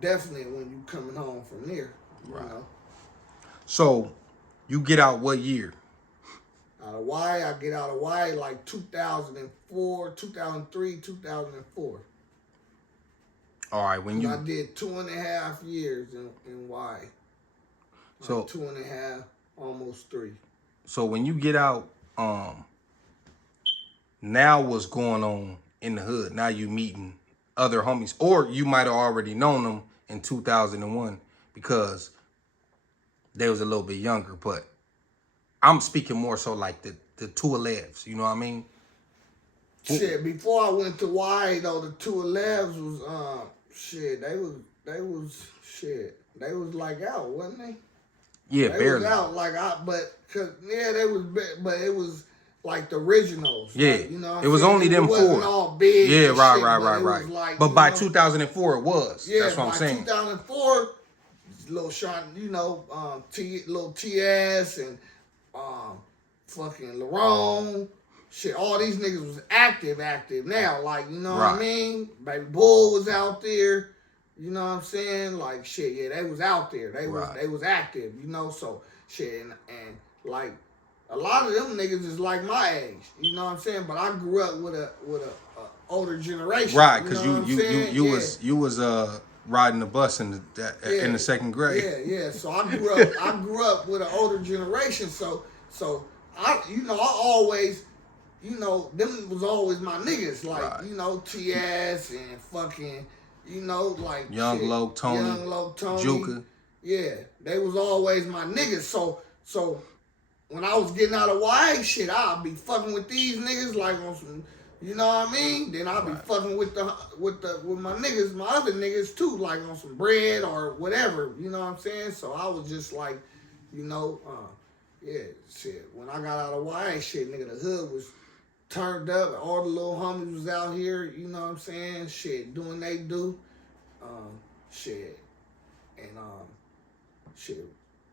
definite when you coming home from there. You know? So you get out what year? Out of Y, I get out of Y like 2004, 2003, 2004. All right, when you... I did 2.5 years in Y. So 2.5, almost 3. So when you get out, now what's going on in the hood? Now you meeting other homies, or you might have already known them in 2001 because they was a little bit younger, but I'm speaking more so like the 211s, you know what I mean? Shit, before I went to Y though, the 211s was they was like out, wasn't they? Yeah, they barely. Was out like they was, but it was like the originals. Yeah, like, you know what it was only them four. All big. Yeah, right. Like, but by 2004 it was. Yeah, that's what I'm saying. 2004, little Sean, little TS and fucking Lerone. Shit, all these niggas was active now. Like, you know what I mean? Baby Bull was out there. You know what I'm saying? Like, shit, yeah, they was out there. They was active, you know? So, shit, and like, a lot of them niggas is like my age. You know what I'm saying? But I grew up with a older generation. Right, because you know you was riding the bus in the second grade. Yeah. So I grew up with an older generation. So I always, them was always my niggas. Like, Right. T.S. and fucking, like Young shit, Loc, Tony, Young Loc, Tony, Juka. Yeah, they was always my niggas. So when I was getting out of YA shit, I'd be fucking with these niggas like on some, you know what I mean? Then I'd be fucking with my niggas, my other niggas too, like on some bread or whatever. You know what I'm saying? So I was just like, yeah, shit. When I got out of YA shit, nigga, the hood was turned up. All the little homies was out here. You know what I'm saying? Shit, doing they do. Shit, and shit.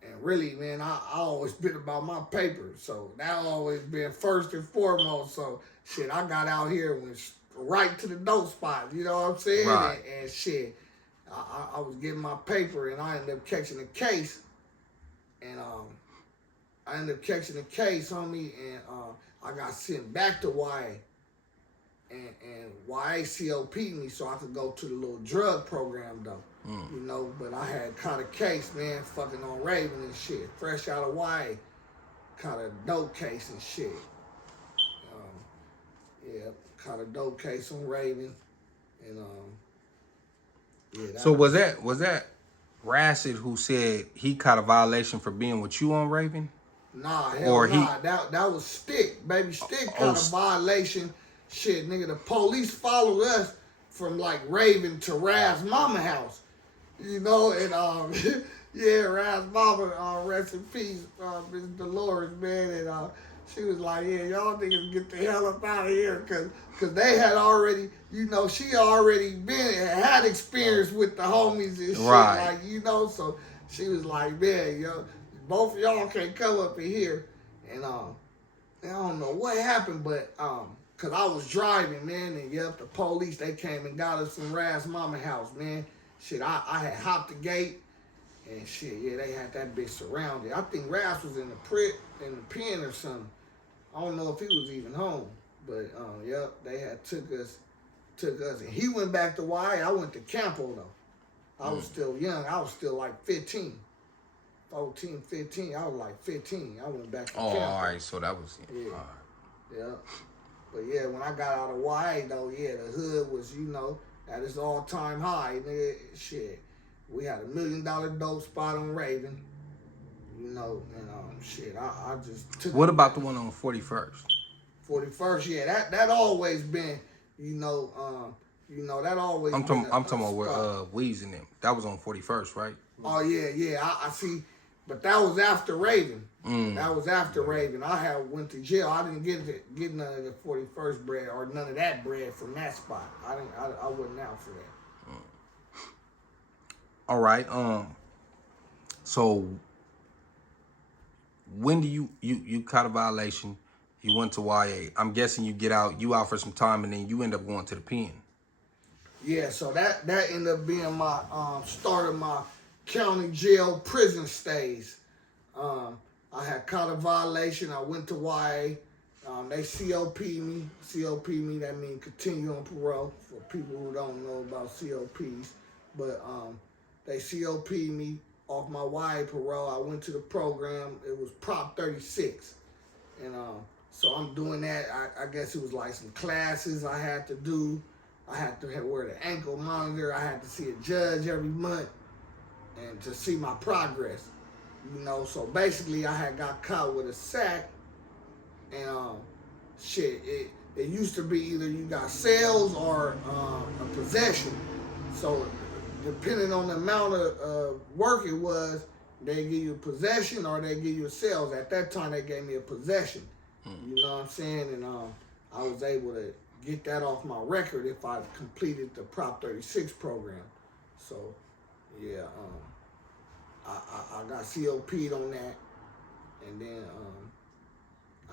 And really, man, I always been about my paper. So that always been first and foremost. So shit, I got out here and went right to the dope spot. You know what I'm saying? Right. And shit, I was getting my paper and I ended up catching a case. And I ended up catching a case, homie, and I got sent back to YA. And YA COP'd me so I could go to the little drug program though. But I had caught a case, man, fucking on Raven and shit. Fresh out of YA. Caught a dope case and shit. Caught a dope case on Raven. And So was that Racid who said he caught a violation for being with you on Raven? Nah, hell nah. That was Stick. Baby Stick caught a violation. Shit, nigga, the police followed us from like Raven to Raz mama house. And yeah, Raz mama, rest in peace, Miss Dolores, man. And she was like, yeah, y'all niggas get the hell up out of here. Cause they had already, she already had experience with the homies and shit. Right. Like, so she was like, man, both of y'all can't come up in here. And I don't know what happened, but cause I was driving, man, and the police, they came and got us from Raz mama house, man. Shit, I had hopped the gate, and shit, yeah, they had that bitch surrounded. I think Raz was in the pen or something. I don't know if he was even home, but they had took us, and he went back to YA. I went to Campo though. I was still young. I was still like 15. 14, 15. I was like 15. I went back to Campo. All right. So that was Yeah. All right. Yeah. But yeah, when I got out of YA though, yeah, the hood was, at its all-time high, nigga. Shit. We had $1 million dope spot on Raven. And shit, I just took What about the one on 41st? 41st, yeah, that always been, that always I'm been talking about where Weez and them. That was on 41st, right? Oh yeah, I see. But that was after Raven. That was after Raven. I had went to jail. I didn't get none of the 41st bread or none of that bread from that spot. I wasn't out for that. All right. So when do you caught a violation? You went to YA. I'm guessing you out for some time, and then you end up going to the pen. Yeah, so that ended up being my start of my county jail prison stays. I had caught a violation. I went to YA. They COP'd me. COP'd me, that means continue on parole for people who don't know about COPs. But they COP'd me off my YA parole. I went to the program. It was Prop 36. And so I'm doing that. I guess it was like some classes I had to do. I had to wear the ankle monitor. I had to see a judge every month and to see my progress. So basically I had got caught with a sack, and it used to be either you got sales or a possession. So depending on the amount of work it was, they give you a possession or they give you a sales. At that time they gave me a possession. You know what I'm saying? And I was able to get that off my record if I completed the Prop 36 program. So yeah, I got COP'd on that, and then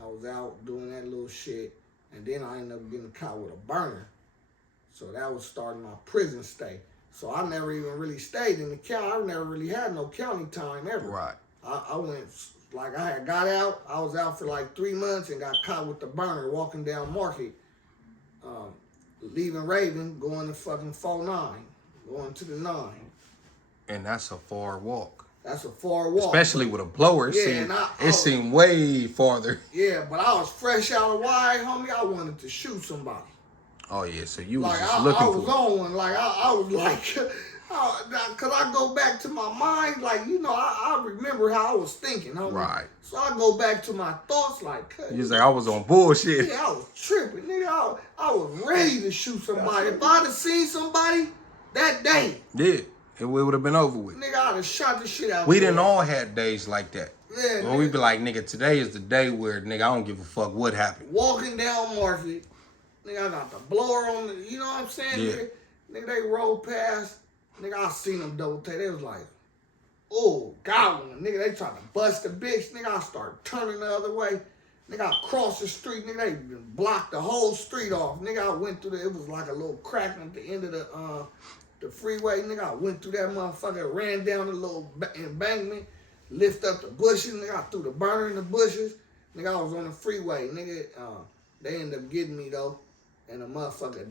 I was out doing that little shit, and then I ended up getting caught with a burner. So that was starting my prison stay. So I never even really stayed in the county. I never really had no county time ever. Right. I went, like I had got out. I was out for like 3 months and got caught with the burner walking down Market, leaving Raven, going to fucking 49. going to the 9. And that's a far walk. That's a far walk. Especially with a blower. It seemed way farther. Yeah, but I was fresh out of YA, homie. I wanted to shoot somebody. Oh, yeah, so you was Like, just looking I was for it. on one. Like, I was like, because I go back to my mind, like, you know, I remember how I was thinking, homie. Right. So I go back to my thoughts, like, You was like, I was on bullshit. yeah, I was tripping, nigga. I was ready to shoot somebody. If I'd have seen somebody that day, Yeah, it would have been over with. nigga, I'd have shot the shit out We of didn't them. all have days like that. Yeah, Well, we be like, nigga, today is the day where, nigga, I don't give a fuck what happened. Walking down Market, nigga, I got the blower on the, you know what I'm saying? Yeah. Nigga, they rolled past, nigga, I seen them double take. They was like, oh, got one. Nigga, they tried to bust the bitch. Nigga, I started turning the other way. Nigga, I crossed the street. Nigga, they blocked the whole street off. Nigga, I went through it was like a little crack at the end of the freeway. Nigga, I went through that motherfucker, ran down the little embankment, lift up the bushes. Nigga, I threw the burner in the bushes. Nigga, I was on the freeway. Nigga, they ended up getting me, though. And a motherfucker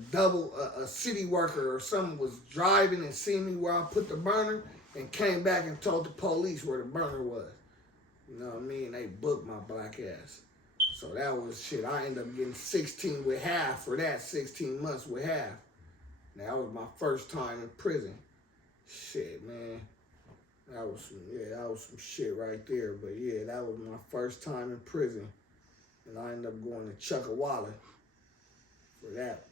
a city worker or something was driving and seen me where I put the burner and came back and told the police where the burner was. You know what I mean? They booked my black ass. So that was shit. I ended up getting 16 with half for that, 16 months with half. That was my first time in prison. Shit, man. That was some shit right there. But yeah, that was my first time in prison. And I ended up going to Chuckawalla for that.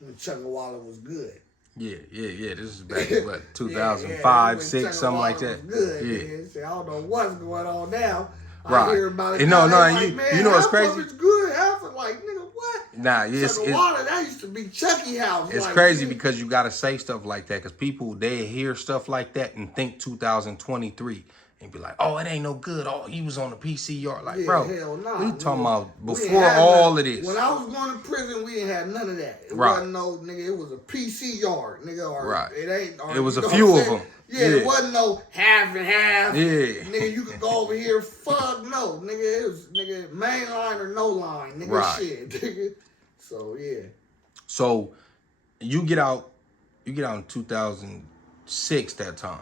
When Chuckawalla was good. Yeah. This is back in, what, 2005, yeah, 6, something like that. Was good, Yeah. man. See, I don't know what's going on now. Right. I hear about it. And now. no, They and like, you man, know what's half crazy? of it's good. Half of like, nigga, what? Nah, it's Chuckawalla, that used to be Chucky House. It's like, crazy man. because you gotta say stuff like that because people they hear stuff like that and think 2023 and be like, oh, it ain't no good. Oh, he was on the PCR. Like, Yeah, bro, hell nah, we talking about We before didn't have all none. of this. When I was going to prison, we didn't have none of that. It Right. wasn't no nigga. It was a PC yard, nigga. Or Right. It ain't. Or, It was you a know few what of I'm them. saying? Yeah, Yeah. it wasn't no half and half. Yeah. Nigga, you could go over here. Fuck no, nigga. It was nigga main line or no line, nigga. Right. Shit, nigga. So yeah. So you get out in 2006 that time.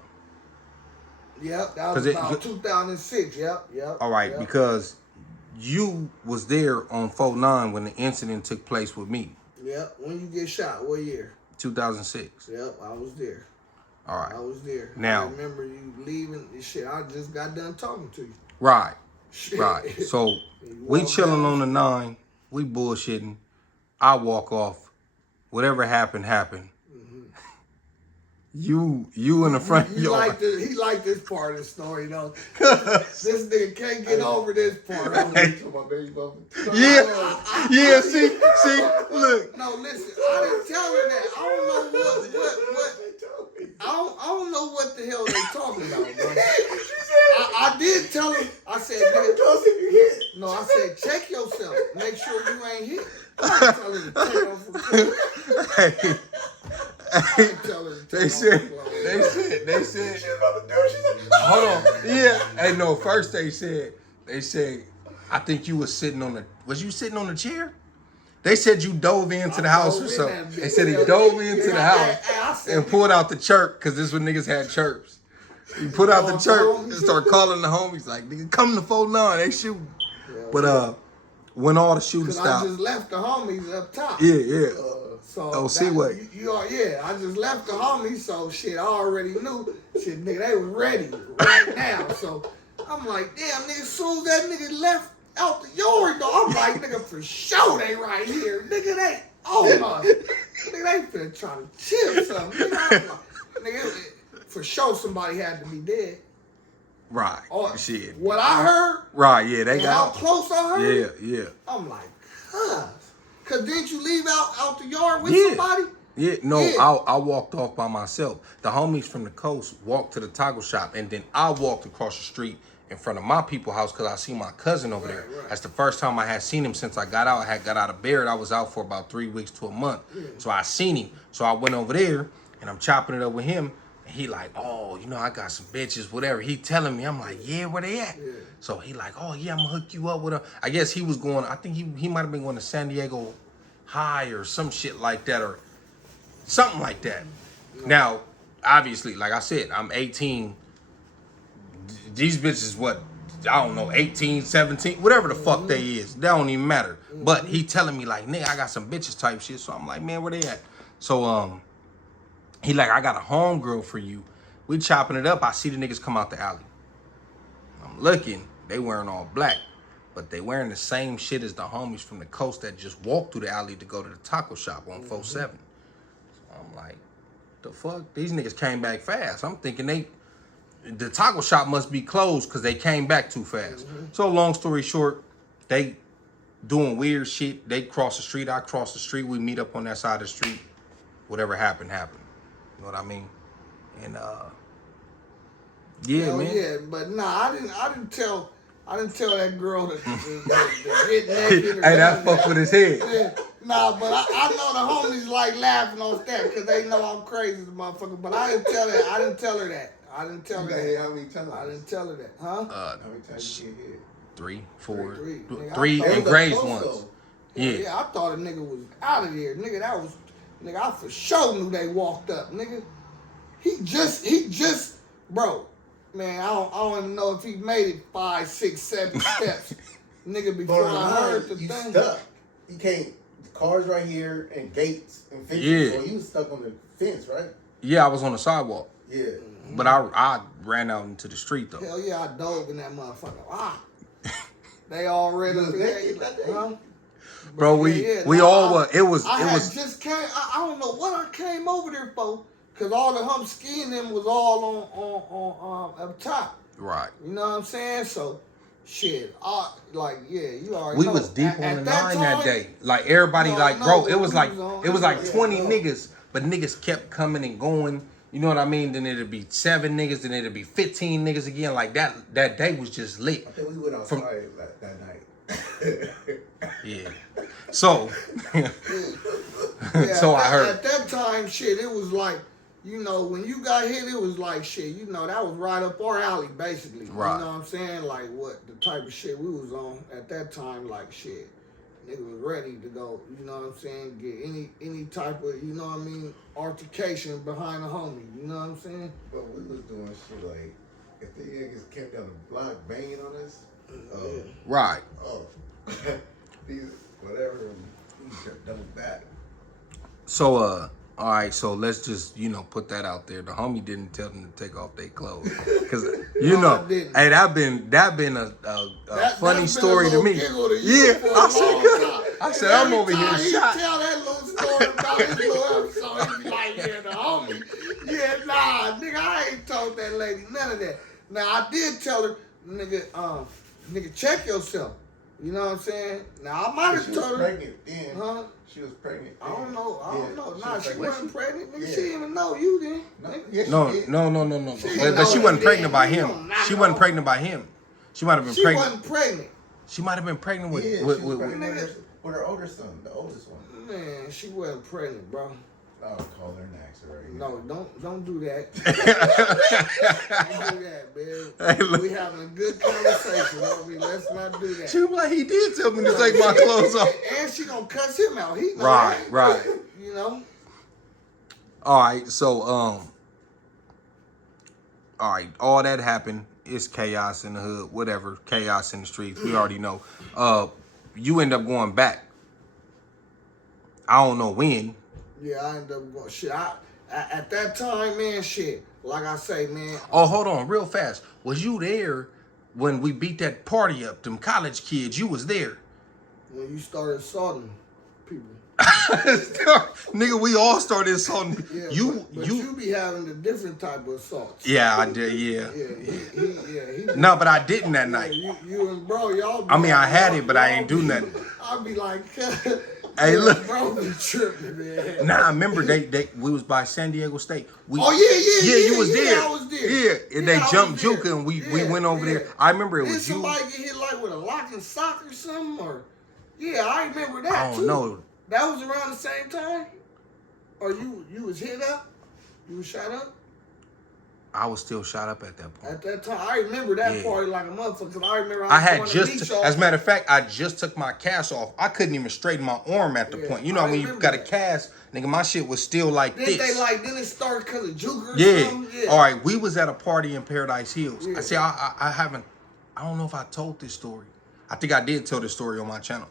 Yep, that was about 2006. Yep. All right, yep. because you was there on 4/9 when the incident took place with me. Yep. When you get shot, what year? 2006. Yep, I was there. All right. I was there. Now- I remember you leaving. Shit, I just got done talking to you. Right. Shit. Right. So You we walk chilling down- on the 9. We bullshitting. I walk off. Whatever happened. You in the front He yard. liked this part of the story, though. This nigga can't get over this part. Yeah. See. Look. No, listen. I didn't tell her that. I don't know what. I don't know what the hell they talking about, bro. I did tell him. I said, nigga, no, I said, check yourself. Make sure you ain't hit. I didn't tell her to take off her clothes. Hey. I didn't tell her to They take said. off her clothes. They said. Hold on. Yeah. Hey, no. First they said. I think you was sitting on the. Was you sitting on the chair? They said you dove into the house or something. They said he dove into the house and pulled out the chirp because this when niggas had chirps. He put out the chirp and started calling the homies like, nigga, come to 4/9, they shooting. But when all the shooting Cause stopped. I just left the homies up top. Yeah. So Oh, see what? I just left the homies, so shit, I already knew. Shit, nigga, they was ready right now. So I'm like, damn, nigga, as soon as that nigga left out the yard, though, I'm like, nigga, for sure they right here. Nigga, they on us. Nigga, they finna try to chill something. Nigga, I'm like, nigga, for sure somebody had to be dead. Right. Oh, Shit. What I heard, Right, yeah, they and how got. close I heard, Yeah. I'm like, Cause didn't you leave out the yard with Yeah. somebody? Yeah, no, Yeah. I walked off by myself. The homies from the coast walked to the taco shop, and then I walked across the street in front of my people's house because I see my cousin over there. Right. That's the first time I had seen him since I got out. I had got out of Barrett. I was out for about 3 weeks to a month. So I seen him. So I went over there, and I'm chopping it up with him. And he like, oh, you know, I got some bitches, whatever. He telling me, I'm like, yeah, where they at? Yeah. So he like, oh, yeah, I'm going to hook you up with a. I guess he was going, I think he might have been going to San Diego High or some shit like that or something like that. Now, obviously, like I said, I'm 18. These bitches, what, I don't know, 18, 17, whatever the fuck they is. That don't even matter. But he telling me like, nigga, I got some bitches type shit. So I'm like, man, where they at? So he like, I got a homegirl for you. We chopping it up. I see the niggas come out the alley. I'm looking. They wearing all black. But they wearing the same shit as the homies from the coast that just walked through the alley to go to the taco shop on 4-7. So I'm like, the fuck? These niggas came back fast. I'm thinking the taco shop must be closed because they came back too fast. So long story short, they doing weird shit. They cross the street. I cross the street. We meet up on that side of the street. Whatever happened, happened. You know what I mean? And yeah, man. Yeah, but nah, I didn't tell that girl to get naked. Hey, that fuck with his head. Yeah. Nah, but I know the homies like laughing on that because they know I'm crazy as a motherfucker. But I didn't tell her. I didn't tell her that. How many times? I didn't tell her that, huh? How many times you get hit? 3, 4, Nigga, 3 and Grace once. Yeah, I thought a nigga was out of there. Nigga, I for sure knew they walked up. Nigga, he just, bro, man, I don't even know if he made it 5, 6, 7 steps. Nigga, before I heard the you thing. Stuck. You can't, cars right here and gates and fences. Yeah. So you was stuck on the fence, right? Yeah, I was on the sidewalk. Yeah. But I ran out into the street though. Hell yeah, I dove in that motherfucker. Ah. They already You was naked that day? huh? Bro, we all were. It was. Just came. I don't know what I came over there for, cause all the hump ski and them was all on up top. Right. You know what I'm saying? So, shit. You already. We know. was deep on the line that time, day. Like everybody, No, like no, bro, it was we like was on- it was like yeah, 20 no. niggas, but niggas kept coming and going. You know what I mean? Then it'd be 7 niggas, then it'd be 15 niggas again. Like that day was just lit. I think we went outside that night. Yeah. So, Yeah, so I heard. At that time, shit, it was like, you know, when you got hit, it was like shit. You know, that was right up our alley, basically. Right. You know what I'm saying? Like what the type of shit we was on at that time, like shit. Nigga was ready to go. You know what I'm saying? Get any type of, you know what I mean, altercation behind the homie. You know what I'm saying? But we was doing shit like, if the niggas came down the block banging on us, Right. these whatever, we double back. So all right, so let's just, put that out there. The homie didn't tell them to take off their clothes. Cause I didn't. hey, that been a funny that's story been a to me. little giggle to you Yeah, for a long time. I said And I'm over every here time he shot. tell that little story about his little episode, he be like, yeah, the homie. Yeah, nah, nigga, I ain't told that lady none of that. Now, I did tell her, nigga, check yourself. You know what I'm saying? Now, I might have She was told her. pregnant then. Huh? She was pregnant. I don't know. Yeah, Nah, she wasn't pregnant. Nigga, Yeah. she didn't even know you then. No, Nigga. yes, No. she did. But know she that wasn't then. pregnant by You him. don't not She wasn't know. pregnant by him. She might have been She pregnant. wasn't pregnant. She might have been pregnant with. Yeah, she with, was with, pregnant nigga. with her older son, the oldest one. Man, she wasn't pregnant, bro. I'll call her and ask her right No, now. don't do that. Don't do that, man. Hey, look. We having a good conversation, homie. Let's not do that. She was like, he did tell me to take my clothes off. And she gonna cuss him out. He know Right, that. right. You know? All right, so all right, all that happened. It's chaos in the hood, whatever. Chaos in the streets. We already know. You end up going back. I don't know when. Yeah, I ended up going shit. At that time, man, shit. Like I say, man. Oh, hold on, real fast. Was you there when we beat that party up? Them college kids, you was there. When you started assaulting people. Nigga, we all started assaulting. Yeah, you. but you be having a different type of assaults. Yeah, I did. Yeah. He No, but I didn't that night. You and bro, y'all. I mean, I had it, but I ain't do nothing. I'd be like, Hey, look. bro, be tripping, man. Nah, I remember we was by San Diego State. Oh yeah, you was there. I was there. Yeah, and they I jumped was there. Juka and we went over Yeah. there. I remember it Did was you. somebody get hit like with a lock and sock or something? Or I remember that I don't too. know. That was around the same time? Or you was hit up? You was shot up? I was still shot up at that point. At that time, I remember that party like a motherfucker. Cause I remember I had just, as a matter of fact, I just took my cast off. I couldn't even straighten my arm at the point. You know, when you got a cast, nigga, my shit was still like this. Then it started because of Juker or something? Yeah. All right, we was at a party in Paradise Hills. Yeah. I see, I don't know if I told this story. I think I did tell this story on my channel.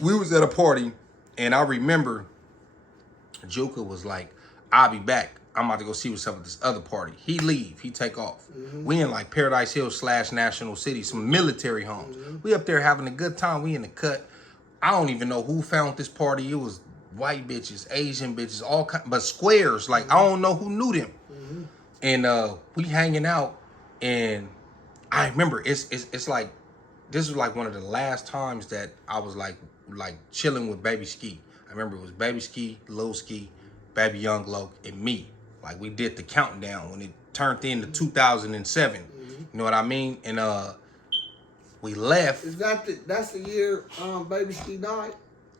We was at a party, and I remember Juker was like, I'll be back. I'm about to go see what's up with this other party. He leave. He take off. We in like Paradise Hills / National City, some military homes. We up there having a good time. We in the cut. I don't even know who found this party. It was white bitches, Asian bitches, all kind, but squares. Like, I don't know who knew them. And we hanging out, and I remember it's like, this was like one of the last times that I was like chilling with Baby Ski. I remember it was Baby Ski, Lil Ski, Baby Young Loc, and me. Like, we did the countdown when it turned into 2007. You know what I mean? And we left. That's the year Baby Ski died?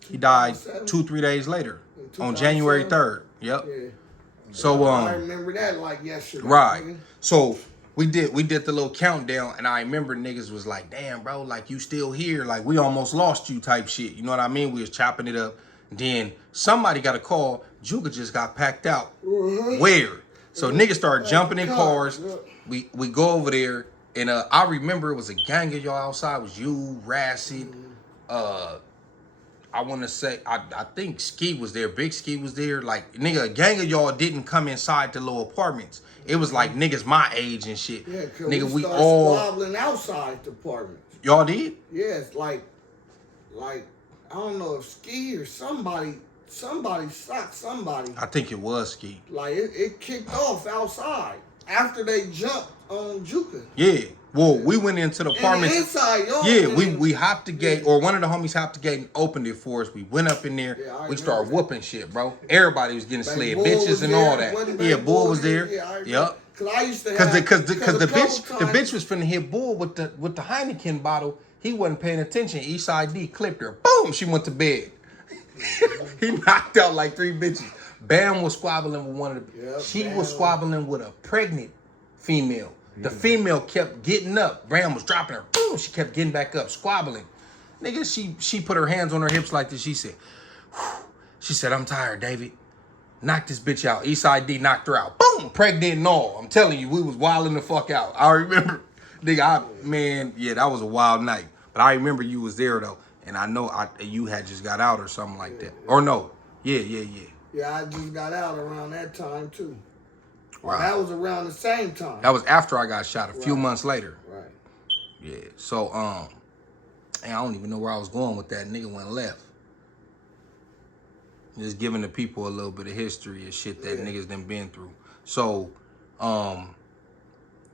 He died 2-3 days later on January 3rd. Yep. Yeah. So I remember that like yesterday. Right. Nigga. So we did the little countdown, and I remember niggas was like, damn, bro, like, you still here, like, we almost lost you type shit. You know what I mean? We was chopping it up. Then somebody got a call. Juga just got packed out. Where? So niggas started jumping in cars. We go over there, and I remember it was a gang of y'all outside. It was you, Racid, I want to say, I think Ski was there. Big Ski was there. Like, nigga, a gang of y'all didn't come inside the little apartments. It was like niggas my age and shit. Yeah, cause nigga, we all squabbling outside the apartments. Y'all did? Yes, like I don't know if Ski or somebody socked somebody. I think it was Ski. Like, it kicked off outside after they jumped on Juka. Yeah. Well, we went into the apartment. Inside, y'all. Yeah, we hopped the gate, or one of the homies hopped the gate and opened it for us. We went up in there. Yeah, we started whooping shit, bro. Everybody was getting slid, bitches and all that. Yeah, Bull was there. Yep. Cause I used to because the bitch was finna hit Bull with the Heineken bottle. He wasn't paying attention. East ID clipped her. Boom, she went to bed. He knocked out like 3 bitches. Bam was squabbling with one of the. Yep, she was squabbling with a pregnant female. The female kept getting up. Bam was dropping her. Boom, she kept getting back up, squabbling. Nigga, she put her hands on her hips like this. She said, whew. She said, I'm tired, David. Knock this bitch out. East ID knocked her out. Boom, pregnant and all. I'm telling you, we was wilding the fuck out. I remember. Nigga, yeah, that was a wild night. But I remember you was there, though. And I know you had just got out or something like that. Or no. Yeah. Yeah, I just got out around that time, too. Right. That was around the same time. That was after I got shot, a few months later. Right. Yeah. So, and I don't even know where I was going with that. Nigga went left. Just giving the people a little bit of history and shit that niggas done been through. So,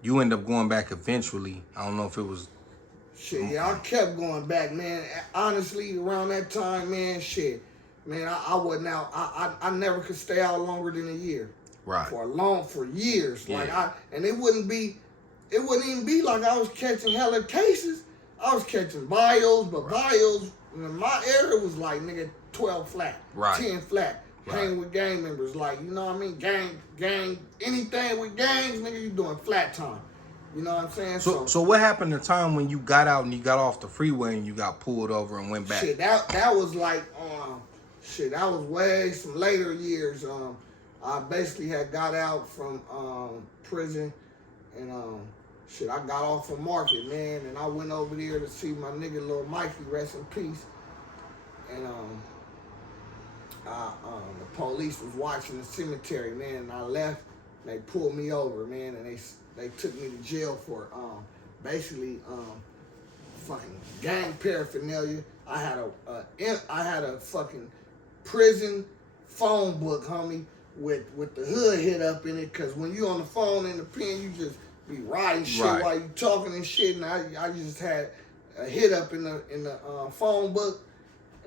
you end up going back eventually. I don't know if it was. Shit, yeah, I kept going back, man. Honestly, around that time, man, shit. Man, I wasn't out. I never could stay out longer than a year. Right. For years. Yeah. Like and it wouldn't even be like I was catching hella cases. I was catching bios, but bios in my area was like, nigga, 12 flat, 10 flat. Hanging with gang members, like, you know what I mean? Gang, anything with gangs, nigga, you doing flat time. You know what I'm saying? So what happened the time when you got out and you got off the freeway and you got pulled over and went back? Shit, that was like, that was way some later years. I basically had got out from prison, and I got off of Market, man, and I went over there to see my nigga Lil Mikey, rest in peace. And the police was watching the cemetery, man, and I left. And they pulled me over, man, and they took me to jail for basically fucking gang paraphernalia. I had a fucking prison phone book, homie, with the hood hit up in it, cause when you on the phone in the pen, you just be writing shit while you talking and shit. And I just had a hit up in the phone book,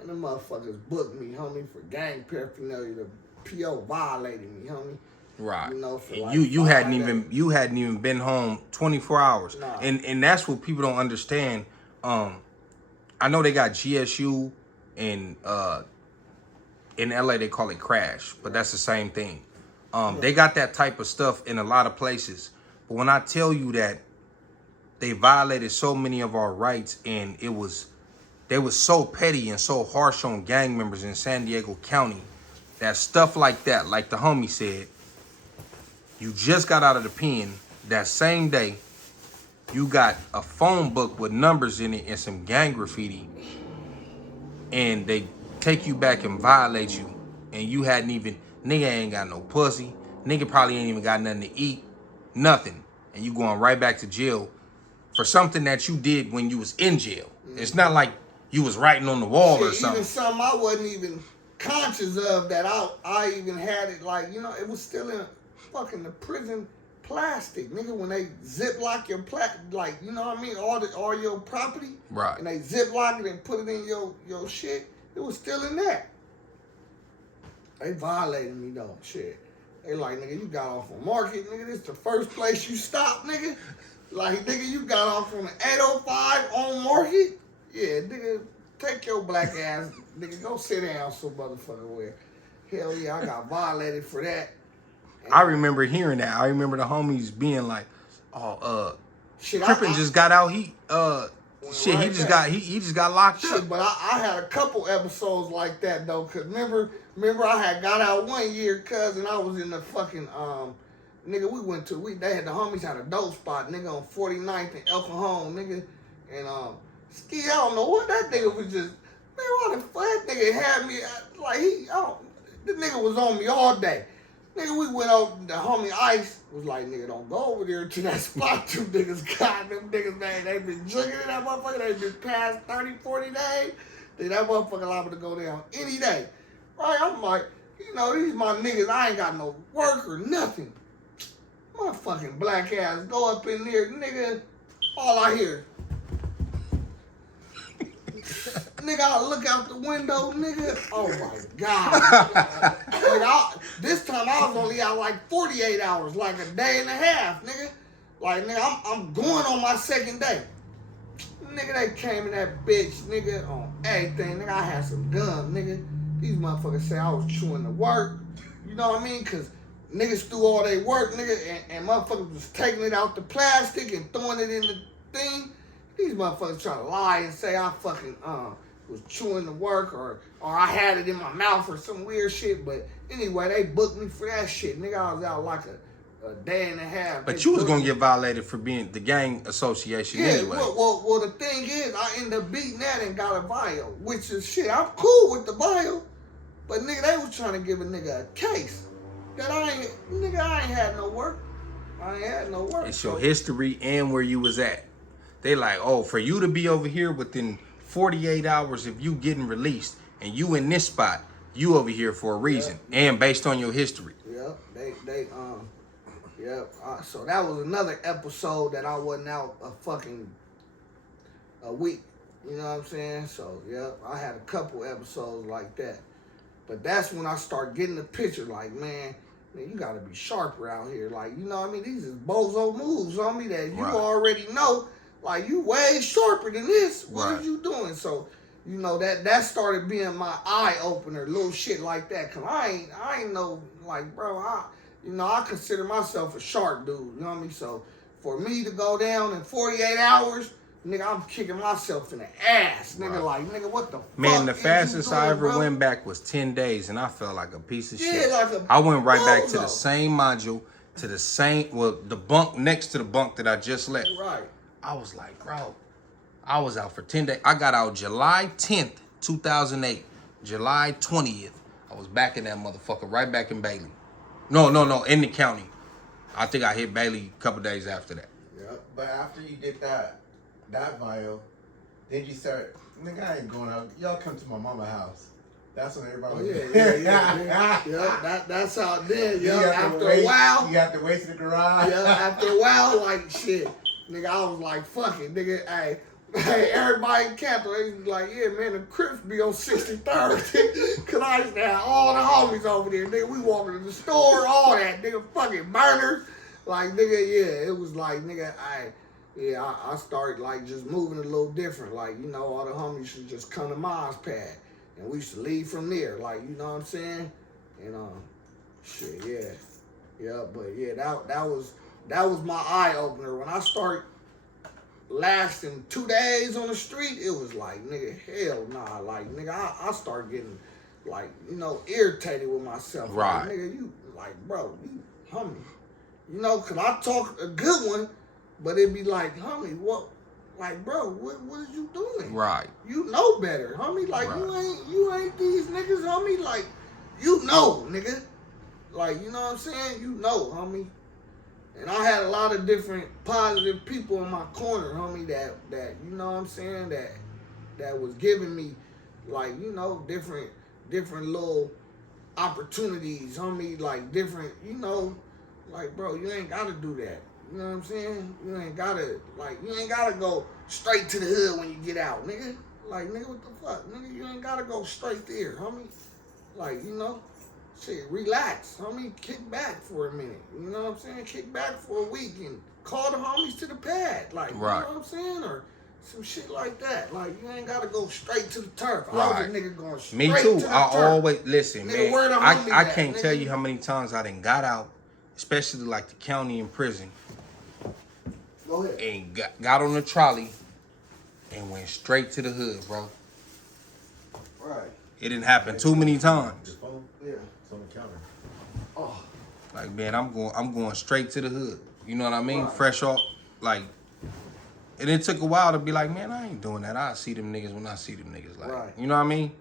and the motherfuckers booked me, homie, for gang paraphernalia. The PO violated me, homie. Right. You know, for like you hadn't even been home 24 hours. Nah. And that's what people don't understand. I know they got GSU and in LA they call it crash, but that's the same thing. They got that type of stuff in a lot of places, But when I tell you that they violated so many of our rights, and they was so petty and so harsh on gang members in San Diego County, that stuff like that, like the homie said, you just got out of the pen, that same day, you got a phone book with numbers in it and some gang graffiti, and they take you back and violate you, and you hadn't even, nigga ain't got no pussy, nigga probably ain't even got nothing to eat, nothing, and you going right back to jail for something that you did when you was in jail. It's not like you was writing on the wall or something. Even something I wasn't even conscious of that I even had it, like, you know, it was still in fucking the prison plastic, nigga, when they ziplock your like, you know what I mean, all your property, right? And they ziplock it and put it in your shit. It was still in there. They violated me though, shit. They like, nigga, you got off on Market, nigga. This the first place you stopped, nigga. Like, nigga, you got off on the 805 on Market. Yeah, nigga, take your black ass, nigga, go sit down some motherfucker where. Hell yeah, I got violated for that. I remember hearing that. I remember the homies being like, "Oh, Crippin just got out. He just got locked up." But I had a couple episodes like that though, cause remember I had got out one year, cuz, and I was in the fucking nigga. They had the homies had a dope spot, nigga, on 49th and El Cajon, nigga, and I don't know what that nigga was just. Man, why the fuck that nigga had me like the nigga was on me all day. Nigga, we went over, the homie Ice was like, nigga, don't go over there to that spot. Two niggas got them niggas, man. They been drinking in that motherfucker. They been past 30, 40 days. Then that motherfucker liable to go down any day. Right? I'm like, you know, these my niggas, I ain't got no work or nothing. Motherfucking black ass go up in there, nigga, all I hear. Nigga, I look out the window, nigga. Oh my God. Nigga, this time I was only out like 48 hours, like a day and a half, nigga. Like, nigga, I'm going on my second day. Nigga, they came in that bitch, nigga, on everything. Nigga, I had some gum, nigga. These motherfuckers say I was chewing the work. You know what I mean? Cause niggas threw all their work, nigga, and motherfuckers was taking it out the plastic and throwing it in the thing. These motherfuckers try to lie and say I fucking was chewing the work or I had it in my mouth or some weird shit. But anyway, they booked me for that shit. Nigga, I was out like a day and a half. But you was gonna get violated for being the gang association anyway. Well, the thing is, I ended up beating that and got a bio, which is shit. I'm cool with the bio, but nigga, they was trying to give a nigga a case that I ain't had no work. I ain't had no work. It's your history and where you was at. They like, oh, for you to be over here within 48 hours of you getting released and you in this spot, you over here for a reason and based on your history. Yep, so that was another episode that I wasn't out a week. You know what I'm saying? So, I had a couple episodes like that. But that's when I start getting the picture like, man, you gotta be sharper out here. Like, you know what I mean? These is bozo moves on me that you already know. Like, you way sharper than this. What are you doing? So, you know, that started being my eye opener, little shit like that. Cause I ain't know, like, bro, I consider myself a sharp dude. You know what I mean? So for me to go down in 48 hours, nigga, I'm kicking myself in the ass. Nigga, like, nigga, what the fuck? Man, the fastest I ever went back was 10 days and I felt like a piece of shit. Like I went right back to the same module, to the same, the bunk next to the bunk that I just left. Right. I was like, bro, I was out for 10 days. I got out July 10th, 2008. July 20th, I was back in that motherfucker, right back in Bailey. No, in the county. I think I hit Bailey a couple days after that. Yeah, but after you did that bio, then you start, nigga, I ain't going out. Y'all come to my mama's house. That's when everybody that's how it did. After a while. You got to wait in the garage. After a while, like, shit. Nigga, I was like, fuck it, nigga, hey, everybody in Encanto, they was like, yeah, man, the Crips be on 63rd. Cause I used to have all the homies over there, nigga. We walking to the store, all that, nigga, fucking burners. Like, nigga, it was like, nigga, I started, like, just moving a little different. Like, you know, all the homies should just come to Miles Pad. And we used to leave from there, like, you know what I'm saying? And, shit, but that was that was my eye opener. When I start lasting 2 days on the street, it was like, nigga, hell nah. Like, nigga, I start getting, like, you know, irritated with myself. Right. Like, nigga, you, like, bro, you homie. You know, because I talk a good one, but it'd be like, homie, what? Like, bro, what is you doing? Right. You know better, homie. Like, Right. you ain't these niggas, homie. Like, you know, nigga. Like, you know what I'm saying? You know, homie. And I had a lot of different positive people in my corner, homie, that you know what I'm saying, that was giving me, like, you know, different little opportunities, homie, like different, you know, like, bro, you ain't gotta do that. You know what I'm saying? You ain't gotta go straight to the hood when you get out, nigga. Like, nigga, what the fuck? Nigga, you ain't gotta go straight there, homie. Like, you know, shit, relax, homie. Kick back for a minute. You know what I'm saying? Kick back for a week and call the homies to the pad. Like, you know what I'm saying? Or some shit like that. Like, you ain't gotta go straight to the turf. I was a nigga going straight Me too. to the turf. I always, listen, nigga, man, I can't nigga. tell you how many times I done got out, especially like the county and prison, Go ahead. and got on the trolley and went straight to the hood, bro. Right. It didn't happen too many times. Yeah. It's on the counter. Oh. Like, man, I'm going straight to the hood. You know what I mean? Right. Fresh off, like, and it took a while to be like, man, I ain't doing that. I see them niggas when I see them niggas. Like, Right. you know what I mean?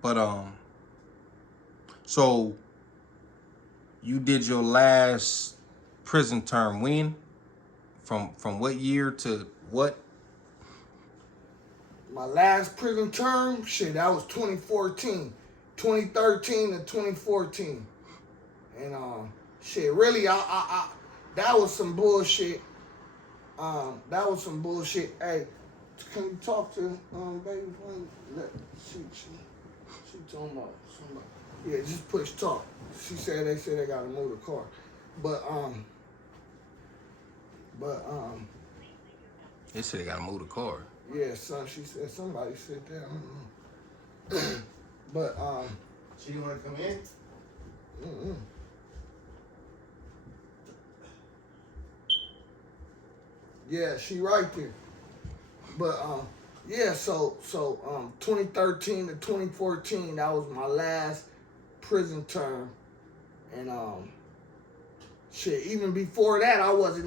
But so you did your last prison term when? From what year to what? My last prison term, shit, that was 2014. 2013 to 2014. And shit, really, I that was some bullshit. That was some bullshit. Hey, can you talk to baby? She talking about somebody. Yeah, just push talk. She said they gotta move the car. But They said they gotta move the car. yeah, son, she said somebody sit there. I don't know. But She didn't want to come in? mm-mm. Yeah, she right there. But yeah, so 2013 to 2014, that was my last prison term. And shit, even before that, I was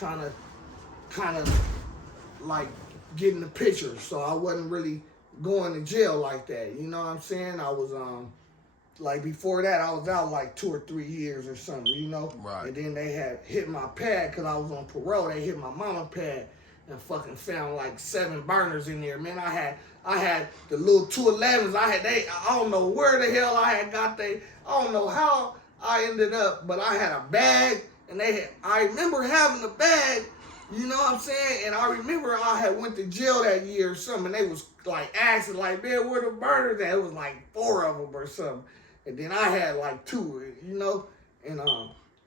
kind of like getting the picture. So I wasn't really going to jail like that. You know what I'm saying? I was like before that, I was out like 2 or 3 years or something, you know? Right. And then they had hit my pad because I was on parole. They hit my mama pad and fucking found like 7 burners in there. Man, I had the little 211s. I don't know where the hell I had got I don't know how I ended up, but I had a bag and I remember having a bag, you know what I'm saying? And I remember I had went to jail that year or something, and they was like asking like, man, where the burners at? It was like 4 of them or something. And then I had like 2, you know? And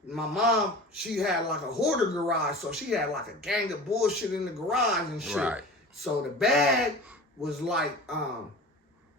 my mom, she had like a hoarder garage, so she had like a gang of bullshit in the garage and shit. Right. So the bag was like,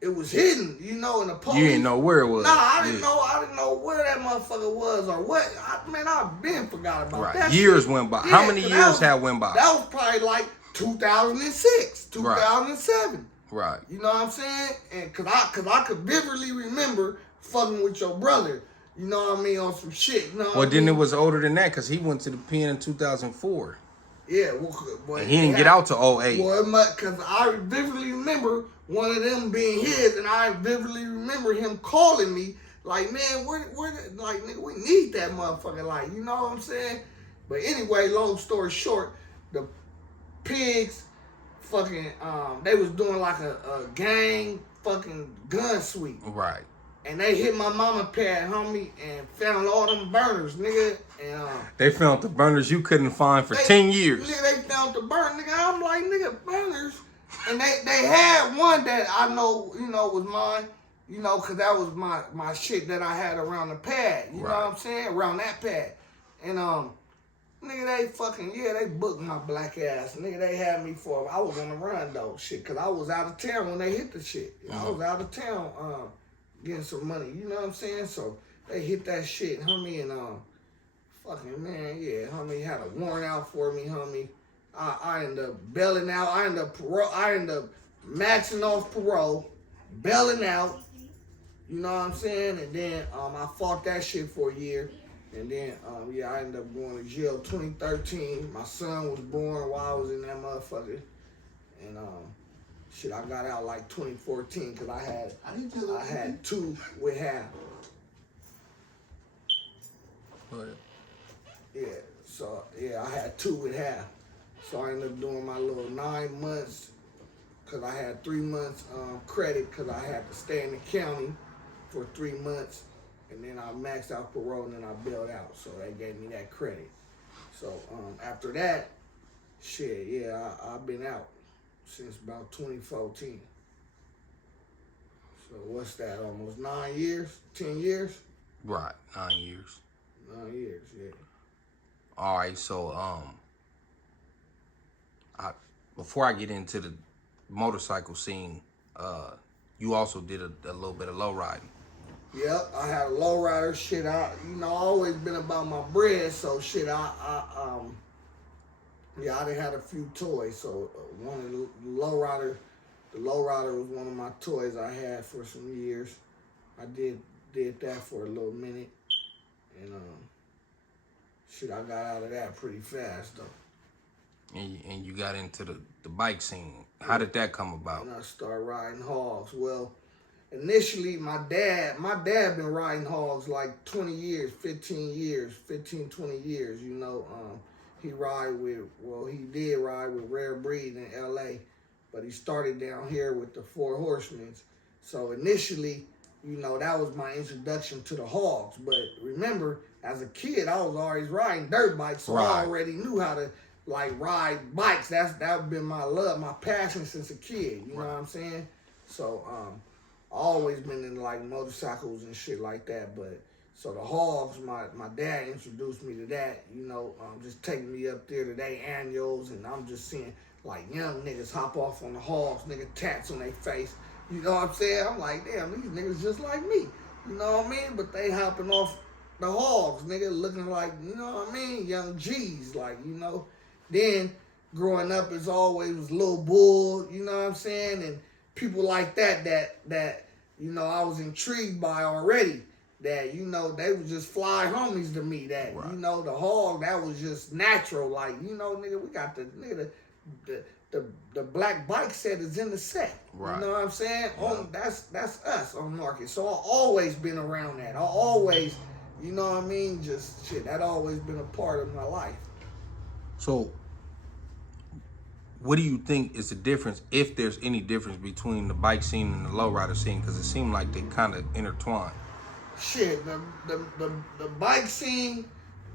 it was hidden, you know, in the police. You didn't know where it was. Nah, I didn't know where that motherfucker was or what. I've been forgot about that. Years shit. went by. Yeah, How many years have went by? That was probably like 2006, 2007. Right. You know what I'm saying? And cause I could vividly remember fucking with your brother. You know what I mean, on some shit. You know Well, then it was older than that because he went to the pen in 2004. Yeah, well, And he didn't get out to 08. Well, because I vividly remember one of them being his, and I vividly remember him calling me like, man, where like, nigga, we need that motherfucker, like, you know what I'm saying? But anyway, long story short, the pigs fucking, they was doing like a gang fucking gun sweep. Right. And they hit my mama pad, homie, and found all them burners, nigga. And they found the burners you couldn't find for 10 years. Nigga, they found the burner, nigga. I'm like, nigga, burners. And they had one that I know, you know, was mine, you know, because that was my shit that I had around the pad. You know what I'm saying? Around that pad. And nigga, they fucking, they booked my black ass. Nigga, they had me I was on the run though, shit, because I was out of town when they hit the shit. I was out of town getting some money, you know what I'm saying? So They hit that shit, homie, and fucking man, yeah, homie had a warrant out for me, homie. I ended up bailing out. I ended up maxing off parole, bailing out. You know what I'm saying? And then I fought that shit for a year. And then yeah, I ended up going to jail 2013. My son was born while I was in that motherfucker. And shit, I got out like 2014 because I had 2 with half. Yeah, so yeah, I had 2 with half. So I ended up doing my little 9 months because I had 3 months credit because I had to stay in the county for 3 months. And then I maxed out parole and then I bailed out. So they gave me that credit. So after that, shit, yeah, I've been out since about 2014. So what's that, almost 9 years, 10 years? Right, 9 years. 9 years, yeah. All right, so before I get into the motorcycle scene, you also did a little bit of low riding. Yep, I had a lowrider. Shit, I always been about my bread, so shit, yeah, I done had a few toys. So one of the lowrider was one of my toys I had for some years. I did that for a little minute, and shit, I got out of that pretty fast though. And you got into the bike scene. How did that come about? And I started riding hogs. Well, initially, my dad been riding hogs like 20 years, 15 years, 20 years, you know. He did ride with Rare Breed in LA, but he started down here with the Four Horsemen. So initially, you know, that was my introduction to the hogs. But remember, as a kid, I was always riding dirt bikes, so I already knew how to like ride bikes. That been my love, my passion since a kid, you know what I'm saying? So I always been in like motorcycles and shit like that, but so the hogs, my dad introduced me to that, you know, just taking me up there to their annuals, and I'm just seeing like young niggas hop off on the hogs, nigga tats on their face, you know what I'm saying? I'm like, damn, these niggas just like me, you know what I mean? But they hopping off the hogs, nigga, looking like, you know what I mean, young G's, like, you know. Then growing up as always was Lil Bull, you know what I'm saying, and people like that you know I was intrigued by already. That, you know, they was just fly homies to me. That you know, the hog, that was just natural. Like, you know, nigga, we got the black bike set is in the set. Right. You know what I'm saying? Yeah. That's us on market. So I always been around that. I always, you know what I mean? Just shit. That always been a part of my life. So what do you think is the difference, if there's any difference, between the bike scene and the lowrider scene? Because it seemed like they kind of intertwined. Shit, the bike scene,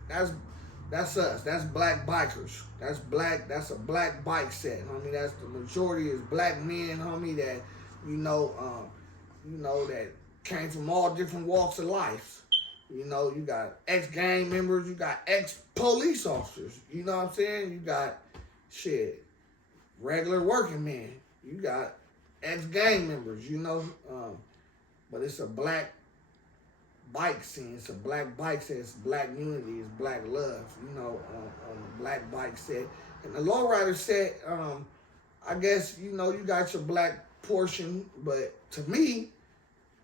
that's us. That's black bikers. That's a black bike set, homie. That's the majority is black men, homie, that you know that came from all different walks of life. You know, you got ex-gang members, you got ex-police officers. You know what I'm saying? You got shit. Regular working men, you got ex-gang members, you know, but it's a black bike scene, it's a black bike set, it's black unity, it's black love, you know, on the black bike set. And the lowrider set, I guess, you know, you got your black portion, but to me,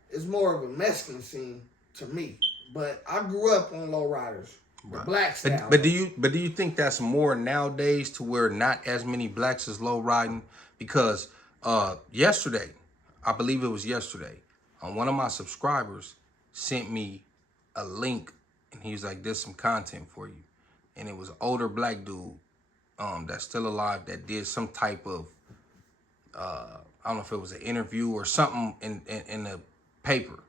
it's more of a Mexican scene to me. But I grew up on lowriders. Right. Black style. But do you think that's more nowadays, to where not as many blacks is low riding? Because yesterday, I believe it was yesterday, one of my subscribers sent me a link, and he was like, "There's some content for you," and it was an older black dude that's still alive that did some type of I don't know if it was an interview or something in the paper,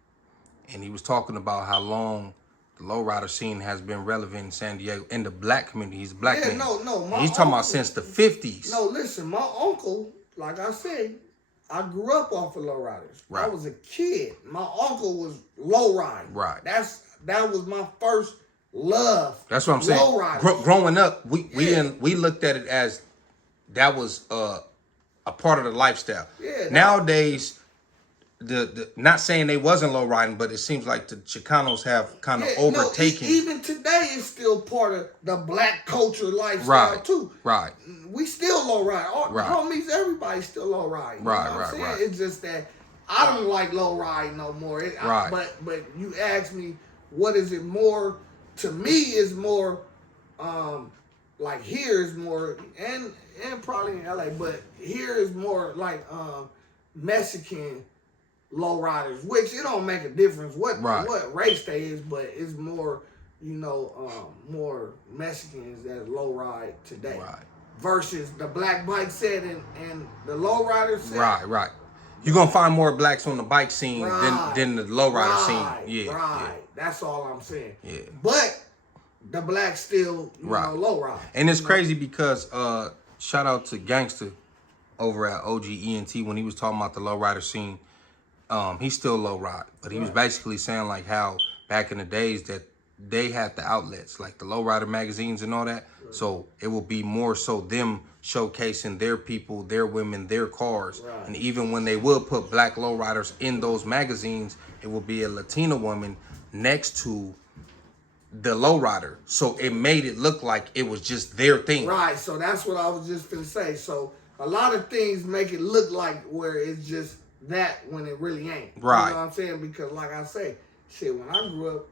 and he was talking about how long the lowrider scene has been relevant in San Diego, in the black community. He's a black man. He's talking about since the 50s. No, listen, my uncle, like I said, I grew up off of lowriders. Right. I was a kid. My uncle was lowriding. Right. That was my first love. That's what I'm saying. Growing up, we looked at it as that was a part of the lifestyle. Yeah. Nowadays, the not saying they wasn't low riding, but it seems like the Chicanos have kind of overtaken. Even today, it's still part of the black culture lifestyle Right, too. right. We still low ride. All Right. homies, everybody still low ride. You know what I'm saying? It's just that I don't like low ride no more. But you ask me, what is it more? To me, is more like here is more, and probably in LA, but here is more like Mexican lowriders, which it don't make a difference what race they is, but it's more, more Mexicans that lowride today. Right. Versus the black bike set and the lowrider set. Right. You're gonna find more blacks on the bike scene than the lowrider scene. Yeah. Right. That's all I'm saying. Yeah. But the blacks still, lowride. And it's crazy because shout out to Gangster over at OG ENT when he was talking about the lowrider scene. He's still low ride, but he was basically saying like how back in the days that they had the outlets, like the lowrider magazines and all that. Right. So it will be more so them showcasing their people, their women, their cars. Right. And even when they would put black lowriders in those magazines, it will be a Latina woman next to the lowrider. So it made it look like it was just their thing. Right. So that's what I was just gonna say. So a lot of things make it look like where it's just that when it really ain't. Right. You know what I'm saying? Because like I say, shit, when I grew up,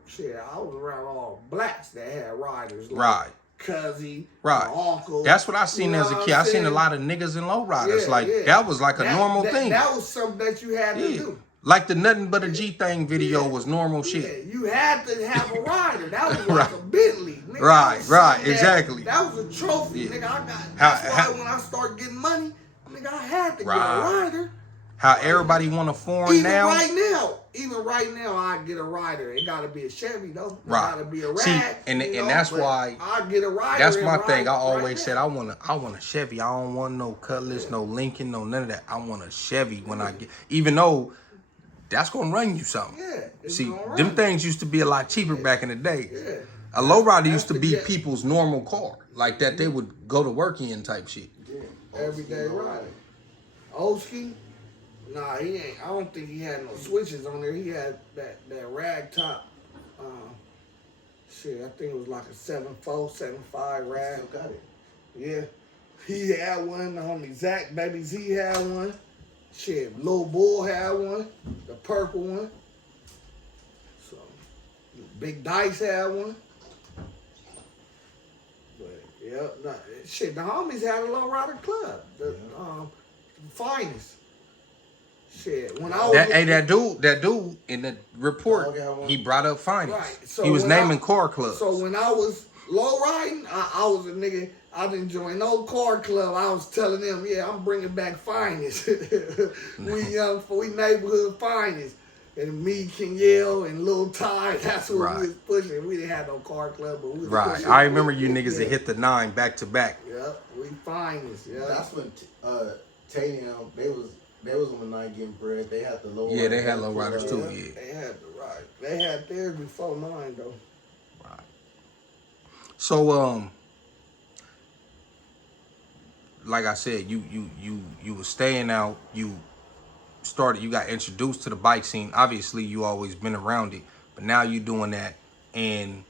I was around all blacks that had riders. Like Cuzzy, uncle. That's what I seen as a kid. I seen a lot of niggas in lowriders. That was like a normal thing. That was something that you had to do. Like the Nothing But a G Thing video was normal shit. Yeah, you had to have a rider. That was like a Bentley. Nigga, right, exactly. That was a trophy, nigga. That's why when I started getting money, nigga, I had to get a rider. How everybody want a foreign now. Even right now, I get a rider. It gotta be a Chevy though. It Right. gotta be a rag. See, and that's why I get a rider. That's my thing. I always said I want a Chevy. I don't want no Cutlass, no Lincoln, no none of that. I want a Chevy when I get, even though that's gonna run you something. Yeah. See, them things used to be a lot cheaper back in the day. Yeah. A lowrider used to be people's normal car, like that they would go to work in type shit. Yeah. Everyday rider. Oski. Nah, he ain't. I don't think he had no switches on there. He had that rag top. I think it was like a 7.4, 7.5 rag. Still got it. Yeah. He had one. The homie Zach, Baby Z had one. Shit, Lil Bull had one. The purple one. So, Big Dice had one. But, the homies had a lowrider club. The finest. Shit, when I was that dude in the report, he brought up finance. Right. So he was naming car clubs. So when I was low riding, I was a nigga. I didn't join no car club. I was telling them, I'm bringing back finest. we neighborhood finest. And me, King Yale, and Lil Ty, that's what we was pushing. We didn't have no car club, but we was pushing. I remember you niggas that hit the 9 back to back. Yep, we finest. Yeah. That's when Tay they was on the 9 getting bread. They had the low. Yeah, they had low riders too. Yeah, they had the ride. They had theirs before mine though. Right. So like I said, you were staying out. You got introduced to the bike scene. Obviously, you always been around it, but now you doing that, and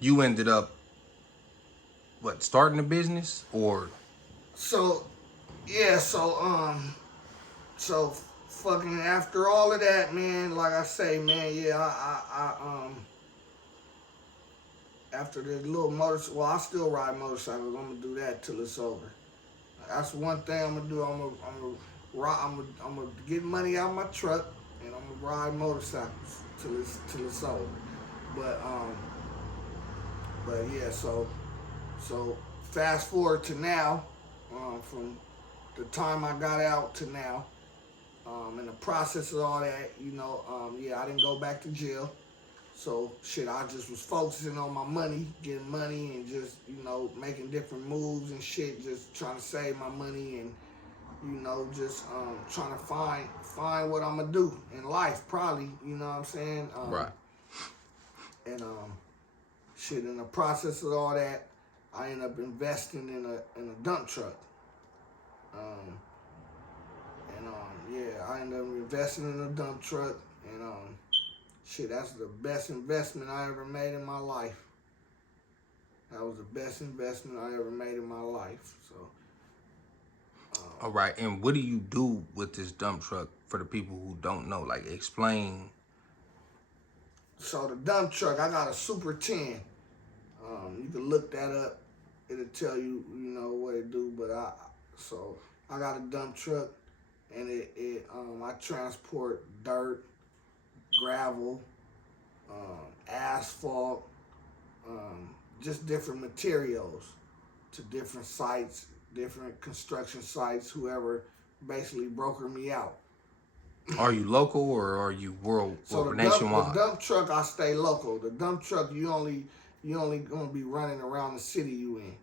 you ended up starting a business or? So fucking after all of that, man, like I say, man, after the little motorcycle, I still ride motorcycles. I'm gonna do that till it's over. That's one thing I'm gonna do. I'm gonna get money out of my truck and I'm gonna ride motorcycles till it's over. But yeah, so fast forward to now, from the time I got out to now, in the process of all that, I didn't go back to jail. So I just was focusing on my money, getting money, and just making different moves and shit, just trying to save my money and just trying to find what I'm gonna do in life, probably. You know what I'm saying? Right. And in the process of all that, I ended up investing in a dump truck. And And yeah, I ended up investing in a dump truck, and shit, that's the best investment I ever made in my life. That was the best investment I ever made in my life. So. All right, and what do you do with this dump truck for the people who don't know? Like, explain. So the dump truck, I got a Super 10. You can look that up. It'll tell you, you know, what it do. But I got a dump truck, and I transport dirt, gravel, asphalt, just different materials to different sites, different construction sites, whoever basically broker me out. Are you local or are you world So or the nationwide? dump truck, I stay local. The dump truck, you only gonna be running around the city you in,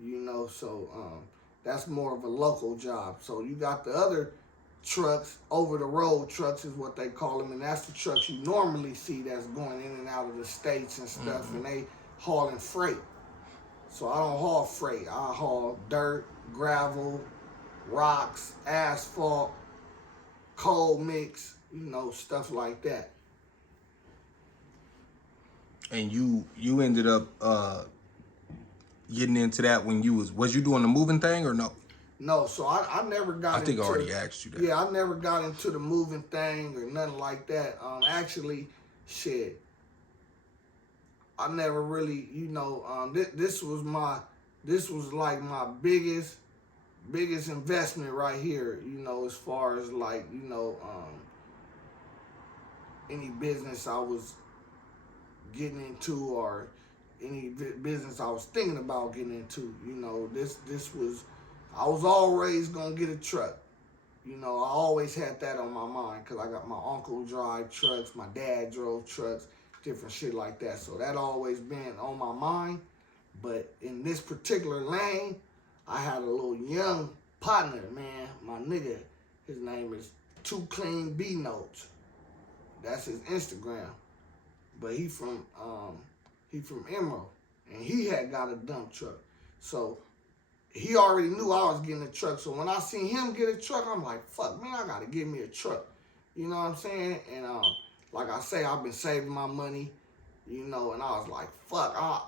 you know. So that's more of a local job. So you got the other trucks, over the road trucks is what they call them, and that's the trucks you normally see that's going in and out of the states and stuff, and they hauling freight. So I don't haul freight. I haul dirt, gravel, rocks, asphalt, coal mix, you know, stuff like that. And you ended up getting into that when you was you doing the moving thing or no? No, so I never got I think into, I already asked you that. Yeah, I never got into the moving thing or nothing like that. Actually, shit, I never really, you know, this was like my biggest investment right here, you know, as far as like, you know, any business I was getting into or any business I was thinking about getting into, you know, I was always gonna get a truck. You know, I always had that on my mind because I got my uncle drive trucks, my dad drove trucks, different shit like that. So that always been on my mind. But in this particular lane, I had a little young partner, man, my nigga. His name is Too Clean B Notes. That's his Instagram. But he from Emerald, and he had got a dump truck. So he already knew I was getting a truck. So when I seen him get a truck, I'm like, fuck, man, I gotta get me a truck. You know what I'm saying? And like I say, I've been saving my money, you know, and I was like, fuck, I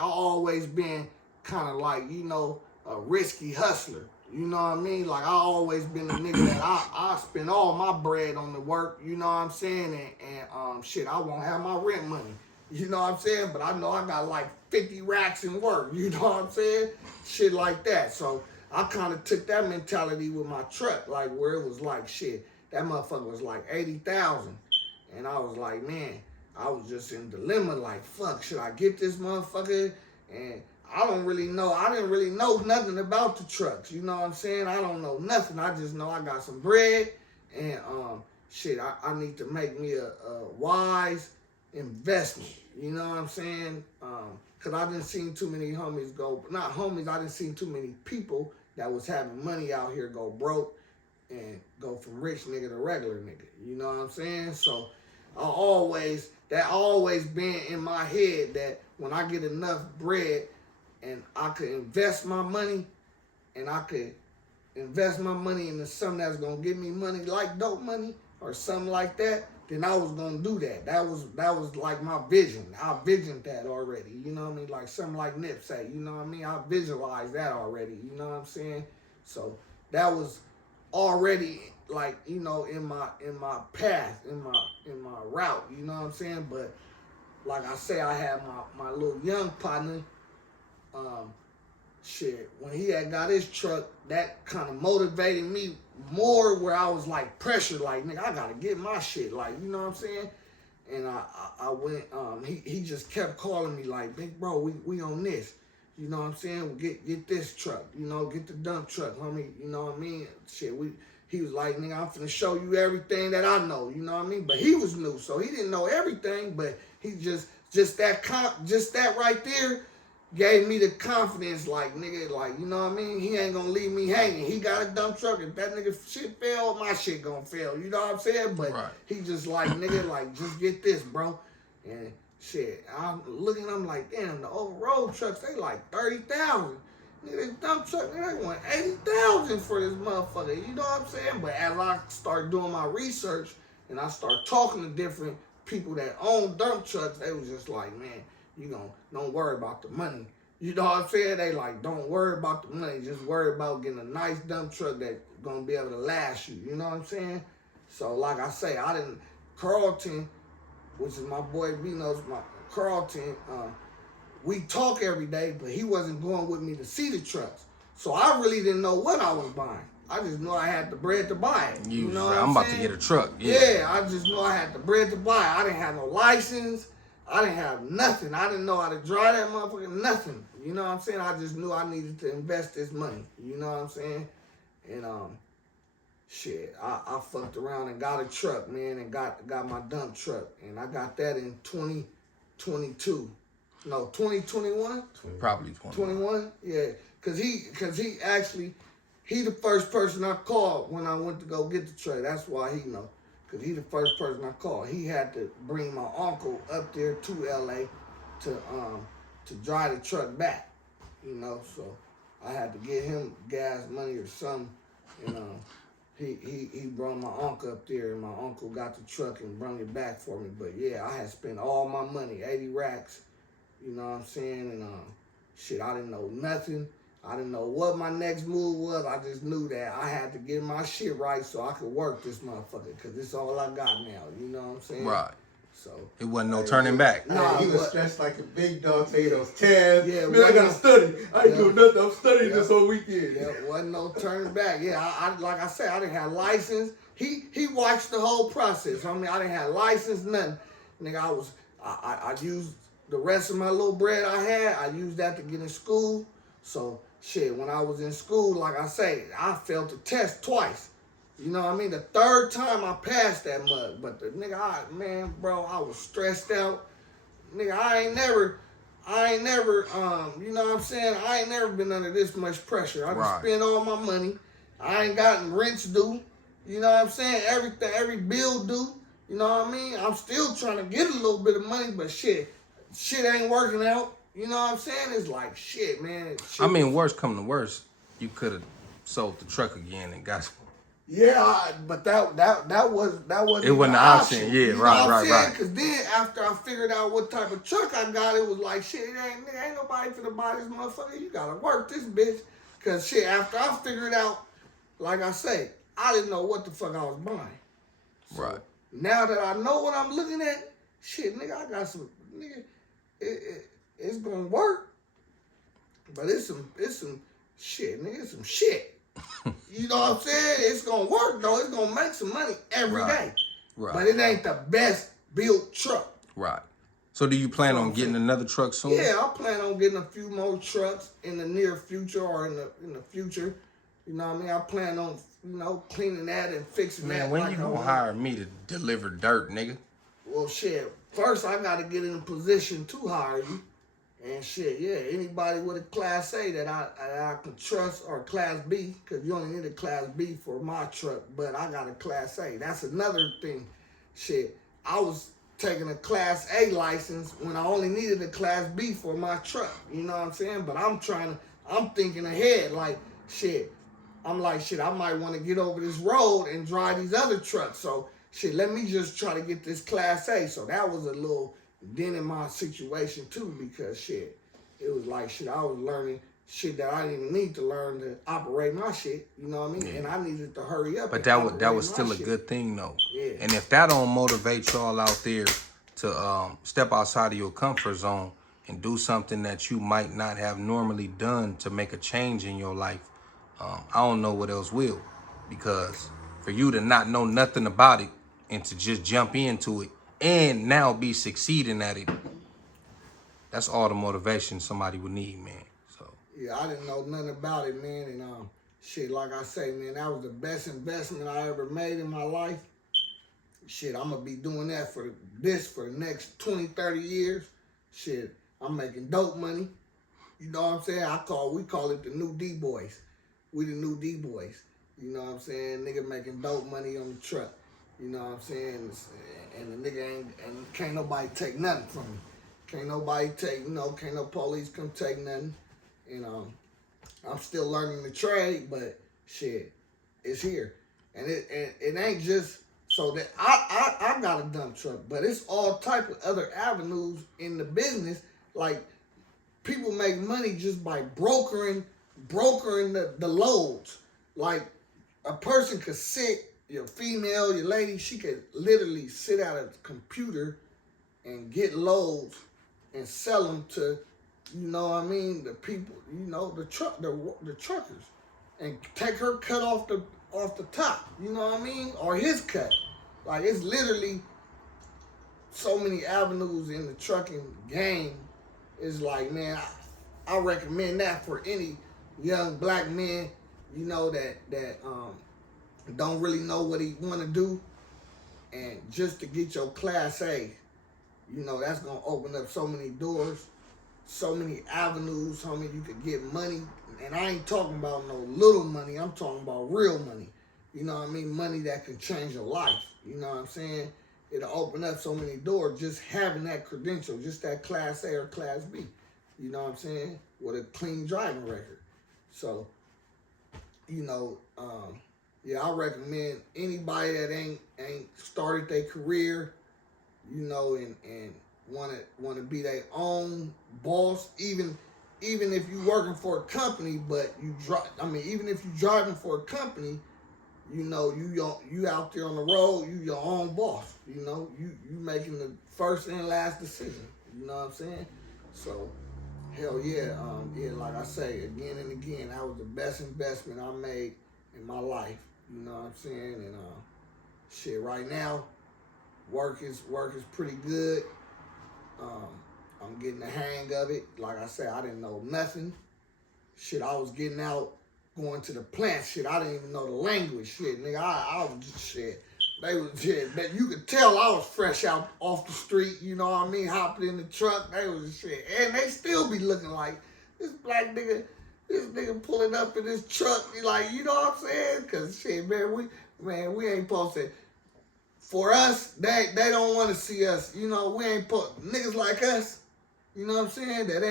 always been kind of like, you know, a risky hustler. You know what I mean? Like, I always been a nigga that I spend all my bread on the work, you know what I'm saying? And shit, I won't have my rent money. You know what I'm saying? But I know I got like 50 racks in work, you know what I'm saying? Shit like that. So I kind of took that mentality with my truck, like where it was like, shit, that motherfucker was like 80,000. And I was like, man, I was just in dilemma, like, fuck, should I get this motherfucker? And I didn't really know nothing about the trucks, you know what I'm saying? I don't know nothing. I just know I got some bread, and shit, I need to make me a wise investment, you know what I'm saying? Cause I didn't see too many homies go, not homies, I didn't see too many people that was having money out here go broke and go from rich nigga to regular nigga, you know what I'm saying? So that always been in my head that when I get enough bread and I could invest my money, and I could invest my money into something that's gonna give me money like dope money or something like that, then I was gonna do that. That was like my vision. I visioned that already. You know what I mean? Like something like Nip say. You know what I mean? I visualized that already. You know what I'm saying? So that was already like, you know, in my path, in my route. You know what I'm saying? But like I say, I had my little young partner. Shit, when he had got his truck, that kind of motivated me more, where I was like pressured, like, nigga, I gotta get my shit, like, you know what I'm saying? And I went, he just kept calling me like, big bro, we on this, you know what I'm saying? Get this truck, you know, get the dump truck, homie, you know what I mean? Shit, he was like, nigga, I'm finna show you everything that I know, you know what I mean? But he was new, so he didn't know everything, but he just that right there gave me the confidence, like, nigga, like, you know what I mean? He ain't gonna leave me hanging. He got a dump truck. If that nigga shit fail, my shit gonna fail. You know what I'm saying? But right. He just like, nigga, like, just get this, bro. And shit, I'm looking, I'm like, damn, the old road trucks, they like 30,000. Nigga, this dump truck, nigga, they want 80,000 for this motherfucker. You know what I'm saying? But as I start doing my research and I start talking to different people that own dump trucks, they was just like, man, don't worry about the money. You know what I'm saying? They like, don't worry about the money. Just worry about getting a nice dump truck that's gonna be able to last you. You know what I'm saying? So like I say, Carlton, which is my boy Vino's, Carlton, we talk every day, but he wasn't going with me to see the trucks. So I really didn't know what I was buying. I just knew I had the bread to buy it. You know what I'm about saying? to get a truck. Yeah, I just knew I had the bread to buy it. I didn't have no license. I didn't have nothing. I didn't know how to drive that motherfucker, nothing. You know what I'm saying? I just knew I needed to invest this money. You know what I'm saying? And shit, I fucked around and got a truck, man, and got my dump truck. And I got that in 2022. No, 2021? Probably 21? Yeah. Cause he the first person I called when I went to go get the truck. That's why he know. Cause he the first person I called. He had to bring my uncle up there to LA to drive the truck back. You know, so I had to get him gas money or something. And he brought my uncle up there, and my uncle got the truck and brought it back for me. But yeah, I had spent all my money, 80 racks. You know what I'm saying? And shit, I didn't know nothing. I didn't know what my next move was. I just knew that I had to get my shit right so I could work this motherfucker, because it's all I got now. You know what I'm saying? Right. So it wasn't no turning back. Nah, he was stressed like a big dog, taking those tests. Yeah, man, I gotta study. I ain't doing nothing. I'm studying this whole weekend. Yeah, wasn't no turning back. Yeah, I like I said, I didn't have license. He watched the whole process. I mean, I didn't have license, nothing. Nigga, I used the rest of my little bread I had. I used that to get in school. So shit, when I was in school, like I say, I failed the test twice. You know what I mean? The third time I passed that mug, but the nigga, I was stressed out. Nigga, I ain't never, you know what I'm saying? I ain't never been under this much pressure. I just spent all my money. I ain't gotten rents due. You know what I'm saying? Everything, every bill due. You know what I mean? I'm still trying to get a little bit of money, but shit ain't working out. You know what I'm saying? It's like, shit, man. I mean, worst come to worst, you could have sold the truck again and got. Yeah, but that wasn't it wasn't an option. Yeah, you know right. Because then after I figured out what type of truck I got, it was like, shit, ain't nobody finna buy this motherfucker. You gotta work this bitch. Because shit, after I figured out, like I say, I didn't know what the fuck I was buying. So right. Now that I know what I'm looking at, shit, nigga, I got some, nigga, it's gonna work. But it's some shit, nigga, it's some shit. You know what I'm saying? It's gonna work though. It's gonna make some money every day. Right. But it ain't the best built truck. Right. So do you plan on getting another truck soon? Yeah, I plan on getting a few more trucks in the near future or in the future. You know what I mean? I plan on, cleaning that and fixing that. Man, when you gonna hire me to deliver dirt, nigga? Well, shit. First, I gotta get in a position to hire you. And shit, yeah, anybody with a Class A that I can trust, or Class B, because you only need a Class B for my truck, but I got a Class A. That's another thing. Shit, I was taking a Class A license when I only needed a Class B for my truck. You know what I'm saying? But I'm thinking ahead, like, shit. I'm like, shit, I might want to get over this road and drive these other trucks. So, shit, let me just try to get this Class A. So that was a little dent in my situation too, because shit, it was like, shit, I was learning shit that I didn't need to learn to operate my shit. You know what I mean? Yeah. And I needed to hurry up. But that was still a good thing though. Yeah. And if that don't motivate y'all out there to step outside of your comfort zone and do something that you might not have normally done to make a change in your life, I don't know what else will. Because for you to not know nothing about it and to just jump into it and now be succeeding at it, that's all the motivation somebody would need, man. So yeah, I didn't know nothing about it, man. And shit, like I say, man, that was the best investment I ever made in my life. Shit, I'm gonna be doing that for the next 20, 30 years. Shit, I'm making dope money. You know what I'm saying? We call it the new D-Boys. We the new D-Boys. You know what I'm saying? Nigga making dope money on the truck. You know what I'm saying? And the nigga can't nobody take nothing from me. Can't nobody take, can't no police come take nothing. And I'm still learning the trade, but shit, it's here. And it ain't just so that I got a dump truck, but it's all type of other avenues in the business. Like people make money just by brokering the loads. Like a person could sit, your female, your lady, she could literally sit at a computer and get loads and sell them to, you know what I mean, the people, you know, the truckers, and take her cut off the top, you know what I mean, or his cut. Like it's literally so many avenues in the trucking game. It's like, man, I recommend that for any young black man, you know, that don't really know what he want to do, and just to get your Class A, you know, that's gonna open up so many doors, so many avenues, how many you could get money. And I ain't talking about no little money, I'm talking about real money. You know what I mean? Money that can change your life. You know what I'm saying? It'll open up so many doors just having that credential, just that Class A or Class B. You know what I'm saying? With a clean driving record. So, you know, yeah, I recommend anybody that ain't started their career, you know, and wanna be their own boss, even if you working for a company, but even if you driving for a company, you know, you out there on the road, you your own boss, you know, you making the first and last decision, you know what I'm saying? So, hell yeah, like I say again and again, that was the best investment I made in my life, you know what I'm saying? And shit, right now, work is pretty good. I'm getting the hang of it. Like I said, I didn't know nothing. Shit, I was getting out, going to the plant. Shit, I didn't even know the language. Shit, nigga, I was just shit. They was shit. That you could tell I was fresh out off the street. You know what I mean? Hopping in the truck. They was shit, and they still be looking like this black nigga. This nigga pulling up in his truck. Like, you know what I'm saying? Cause shit, man, we ain't supposed to. For us, they don't want to see us. You know, we ain't niggas like us. You know what I'm saying? That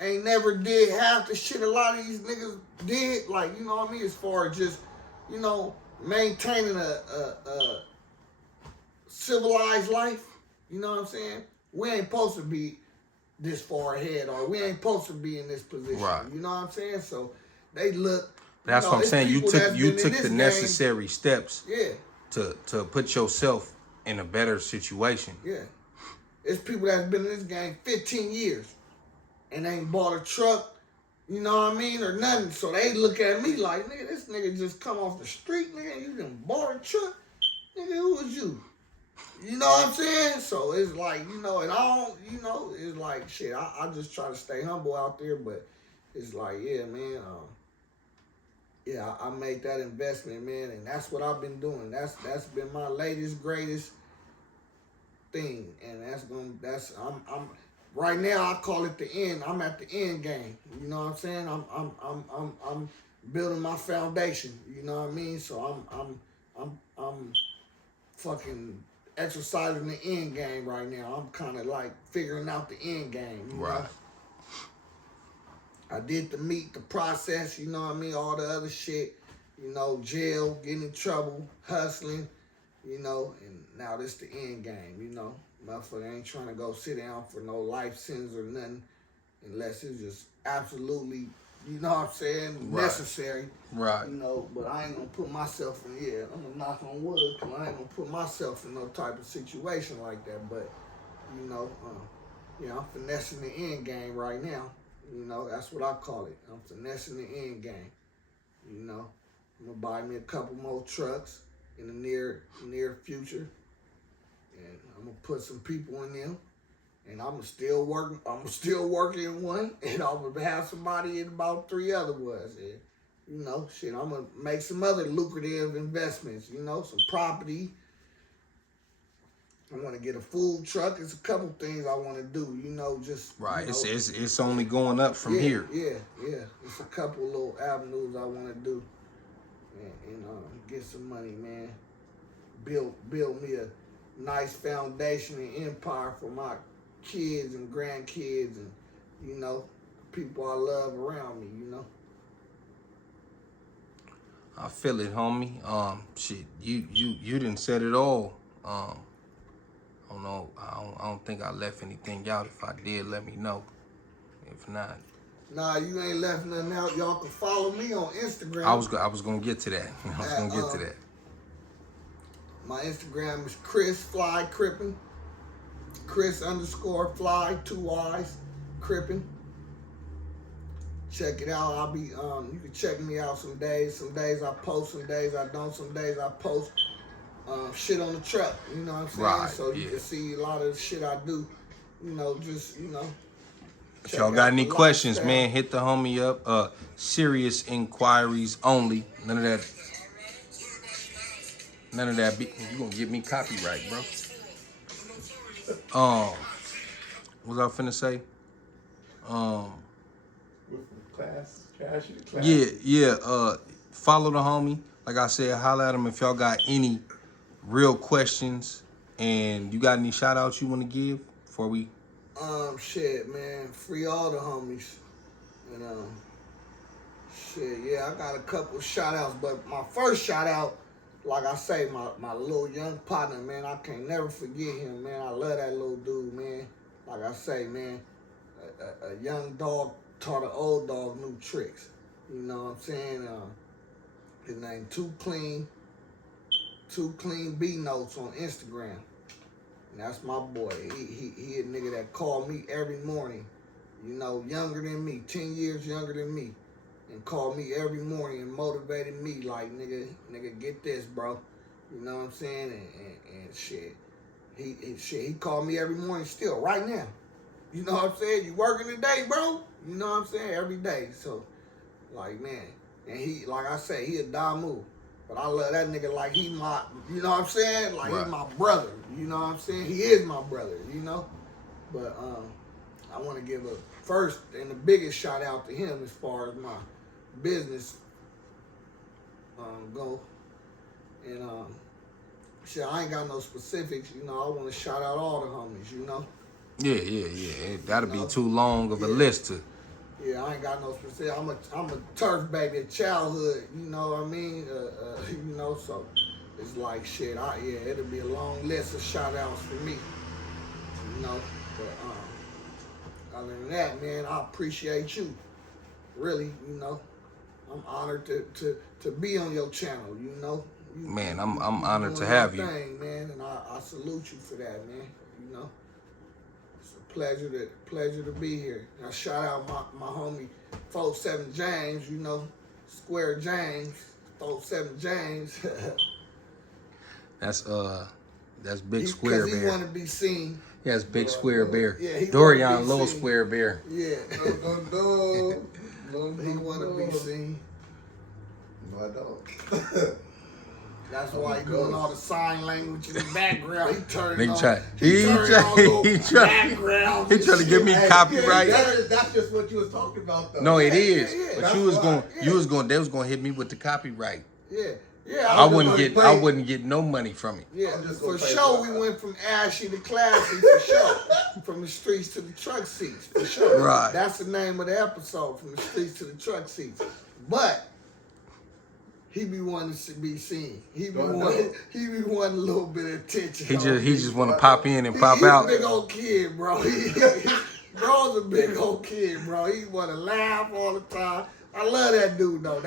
ain't never did half the shit a lot of these niggas did. Like, you know what I mean? As far as just, you know, maintaining a civilized life. You know what I'm saying? We ain't supposed to be this far ahead, or we ain't supposed to be in this position. Right. You know what I'm saying? So they look. That's what I'm saying. You took the necessary steps. Yeah. To put yourself in a better situation. Yeah. It's people that's been in this game 15 years and ain't bought a truck, you know what I mean, or nothing. So they look at me like, nigga, this nigga just come off the street, nigga, you done bought a truck? Nigga, who was you? You know what I'm saying? So it's like, you know, and I don't, you know, it's like, shit, I just try to stay humble out there, but it's like, yeah, man, yeah, I made that investment, man, and that's what I've been doing. That's been my latest, greatest thing, and I'm right now. I call it the end. I'm at the end game. You know what I'm saying? I'm building my foundation. You know what I mean? So I'm fucking exercising the end game right now. I'm kind of like figuring out the end game. You know? I did the process, you know what I mean, all the other shit, you know, jail, getting in trouble, hustling, you know, and now this the end game, you know. Motherfucker ain't trying to go sit down for no life sentence or nothing unless it's just absolutely, you know what I'm saying, necessary. Right. You know, but I ain't gonna put myself in, I'm gonna knock on wood, because I ain't gonna put myself in no type of situation like that, but, you know, I'm finessing the end game right now. You know, that's what I call it. I'm finessing the end game. You know, I'm gonna buy me a couple more trucks in the near future, and I'm gonna put some people in them, and I'm still working in one, and I'm gonna have somebody in about 3 other ones. And, you know, shit, I'm gonna make some other lucrative investments. You know, some property. I want to get a food truck. There's a couple things I want to do, you know, just... Right, you know, it's only going up from here. Yeah. It's a couple little avenues I want to do and get some money, man. Build me a nice foundation and empire for my kids and grandkids and, you know, people I love around me, you know. I feel it, homie. Shit, you didn't said it all. I don't know. I don't think I left anything out. If I did, let me know. If not, Nah, you ain't left nothing out. Y'all can follow me on Instagram. I was gonna get to that. I was gonna get to that. My Instagram is Chris Fly Crippin. Chris _ Fly 2 Y's Crippin. Check it out. I'll be you can check me out some days. Some days I post, some days I don't. Some days I post shit on the truck. You know what I'm saying? Right, So you yeah. can see a lot of the shit I do. You know, just If y'all got any questions, man, hit the homie up. Serious inquiries only. None of that. You gonna get me copyright, bro? What was I finna say? Class, trash in the class. Yeah. Follow the homie. Like I said, holla at him if y'all got any real questions. And you got any shout outs you want to give before we? Shit, man. Free all the homies. And shit, yeah, I got a couple shout outs, but my first shout out, like I say, my little young partner, man, I can't never forget him, man. I love that little dude, man. Like I say, man, a young dog taught an old dog new tricks. You know what I'm saying? His name Too Clean B Notes on Instagram. And that's my boy. He a nigga that called me every morning. You know, younger than me, 10 years younger than me. And called me every morning and motivated me like, nigga, get this, bro. You know what I'm saying? And shit. He called me every morning still, right now. You know what I'm saying? You working today, bro? You know what I'm saying? Every day. So, like, man. And he, like I say, he a Damu. But I love that nigga like he my, you know what I'm saying? Like Right. He my brother. You know what I'm saying? He is my brother, you know? But I want to give a first and the biggest shout out to him as far as my business go. And shit, I ain't got no specifics, you know. I want to shout out all the homies, you know. Yeah. That'll be too long of a list to. Yeah, I ain't got no specific. I'm a turf baby of childhood, you know what I mean? You know, so it's like shit. It'll be a long list of shout outs for me, you know. But other than that, man, I appreciate you. Really, you know. I'm honored to be on your channel, you know. Man, I'm honored to have you. Thing, man, and I salute you for that, man. You know. It's a pleasure to be here. Now shout out my homie 47 James, you know, Square James, 47 James. That's Big Square Because he Bear. want to be seen. Yes, Big Square Bear. Yeah, he Dorian, wanna be Little seen. Square Bear. Yeah. No. He want to be seen. No, I don't. That's why he doing all the sign language in the background. He turning Nigga on. try- He turning on little he try- backgrounds he and trying to give shit. me copyright. That's just what you was talking about, though. No, it Yeah, is. yeah, But that's you was why. going. Yeah. You was going. They was going to hit me with the copyright. Yeah. I was wouldn't gonna get. play- I wouldn't get no money from it. Yeah, I'm just for gonna play sure it. we went from ashy to classy for sure. From the streets to the truck seats, for sure. Right. That's the name of the episode, from the streets to the truck seats. But he be wanting to be seen. He be wanting a little bit of attention. He just want to pop in and pop He's out. a big old kid, bro. Bro's a big old kid, bro. He want to laugh all the time. I love that dude though.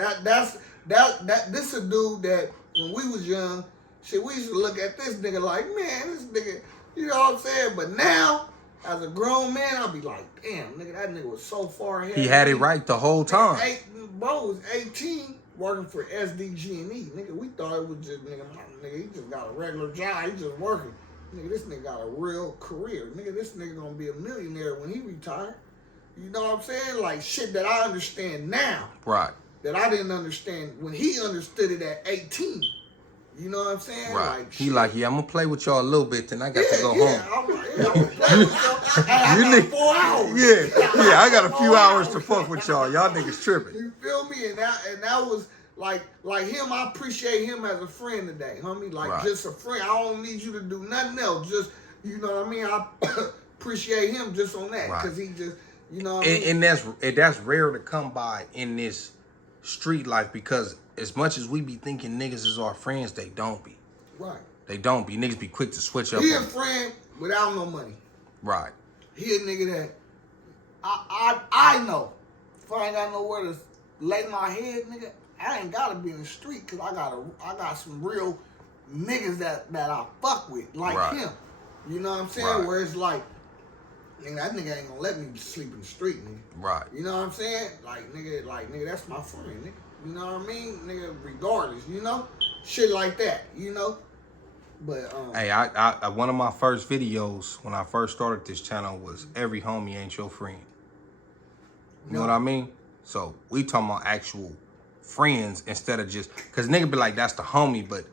This a dude that when we was young, shit, we used to look at this nigga like, man, this nigga, you know what I'm saying? But now, as a grown man, I'll be like, damn, nigga, that nigga was so far ahead. He had it right the whole time. Bro was 18 working for SDG&E. Nigga, we thought it was just, nigga, he just got a regular job. He just working. Nigga, this nigga got a real career. Nigga, this nigga gonna be a millionaire when he retire. You know what I'm saying? Like shit that I understand now. Right. That I didn't understand when he understood it at 18. You know what I'm saying? Right. Like, He shit. like, yeah, I'm gonna play with y'all a little bit, then I got to go home. I'm gonna play with y'all. I You got nigg- 4 hours. Yeah, I got a few 4 hours to fuck with y'all. Y'all niggas tripping. You feel me? And that was like him. I appreciate him as a friend today, homie. Like Right. just a friend. I don't need you to do nothing else. Just, you know what I mean? I appreciate him just on that Right. because he just, you know what I mean? And that's rare to come by in this street life, because as much as we be thinking niggas is our friends, they don't be. Right. They don't be. Niggas be quick to switch up. He a friend without no money. Right. He a nigga that I know. If I ain't got nowhere to lay my head, nigga, I ain't gotta be in the street, cause I got some real niggas that I fuck with, like Right. him. You know what I'm saying? Right. Where it's like, nigga, that nigga ain't gonna let me sleep in the street, nigga. Right. You know what I'm saying? Like nigga, that's my friend, nigga. You know what I mean? Nigga, regardless, you know? Shit like that, you know? But Hey, I one of my first videos when I first started this channel was every homie ain't your friend. You know what I mean? So we talking about actual friends instead of just, cause nigga be like, that's the homie, but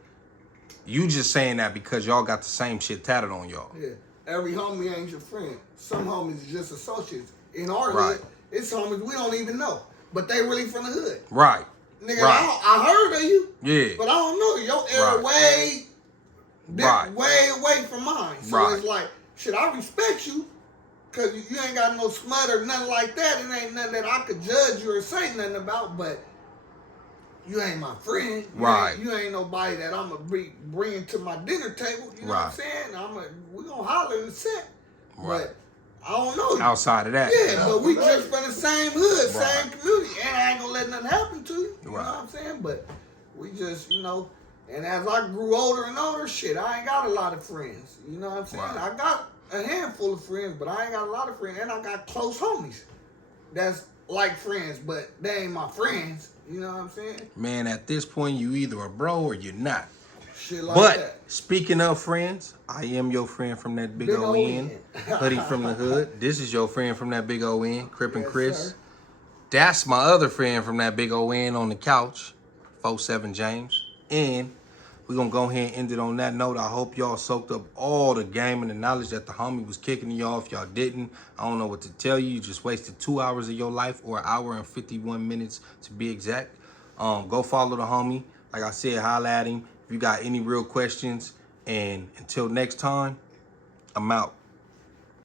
you just saying that because y'all got the same shit tatted on y'all. yeah, every homie ain't your friend. Some homies is just associates. In our Right. hood, it's homies we don't even know, but they really from the hood. Right. Nigga, Right. I heard of you, Yeah. but I don't know you. Your era Right. Right. way away from mine. So Right. it's like, shit, I respect you, cause you ain't got no smut or nothing like that. It ain't nothing that I could judge you or say nothing about, but you ain't my friend. Right. You ain't nobody that I'm gonna be bringing to my dinner table. You know what I'm saying? We gonna holler in the set. Right. But I don't know you. Outside of that. Yeah, but we just from the same hood, Right. same community, and I ain't gonna let nothing happen to you. You Right. know what I'm saying? But we just, you know, and as I grew older and older, shit, I ain't got a lot of friends. You know what I'm saying? Right. I got a handful of friends, but I ain't got a lot of friends, and I got close homies that's like friends, but they ain't my friends. You know what I'm saying? Man, at this point, you either a bro or you're not. Shit like But that. speaking of friends, I am your friend from that big O N, hoodie from the hood. This is your friend from that big O N, Crippin Cris. sir. That's my other friend from that big O N on the couch, 47 James. And we're going to go ahead and end it on that note. I hope y'all soaked up all the game and the knowledge that the homie was kicking to y'all. If y'all didn't, I don't know what to tell you. You just wasted 2 hours of your life, or an hour and 51 minutes to be exact. Go follow the homie. Like I said, holla at him if you got any real questions. And until next time, I'm out.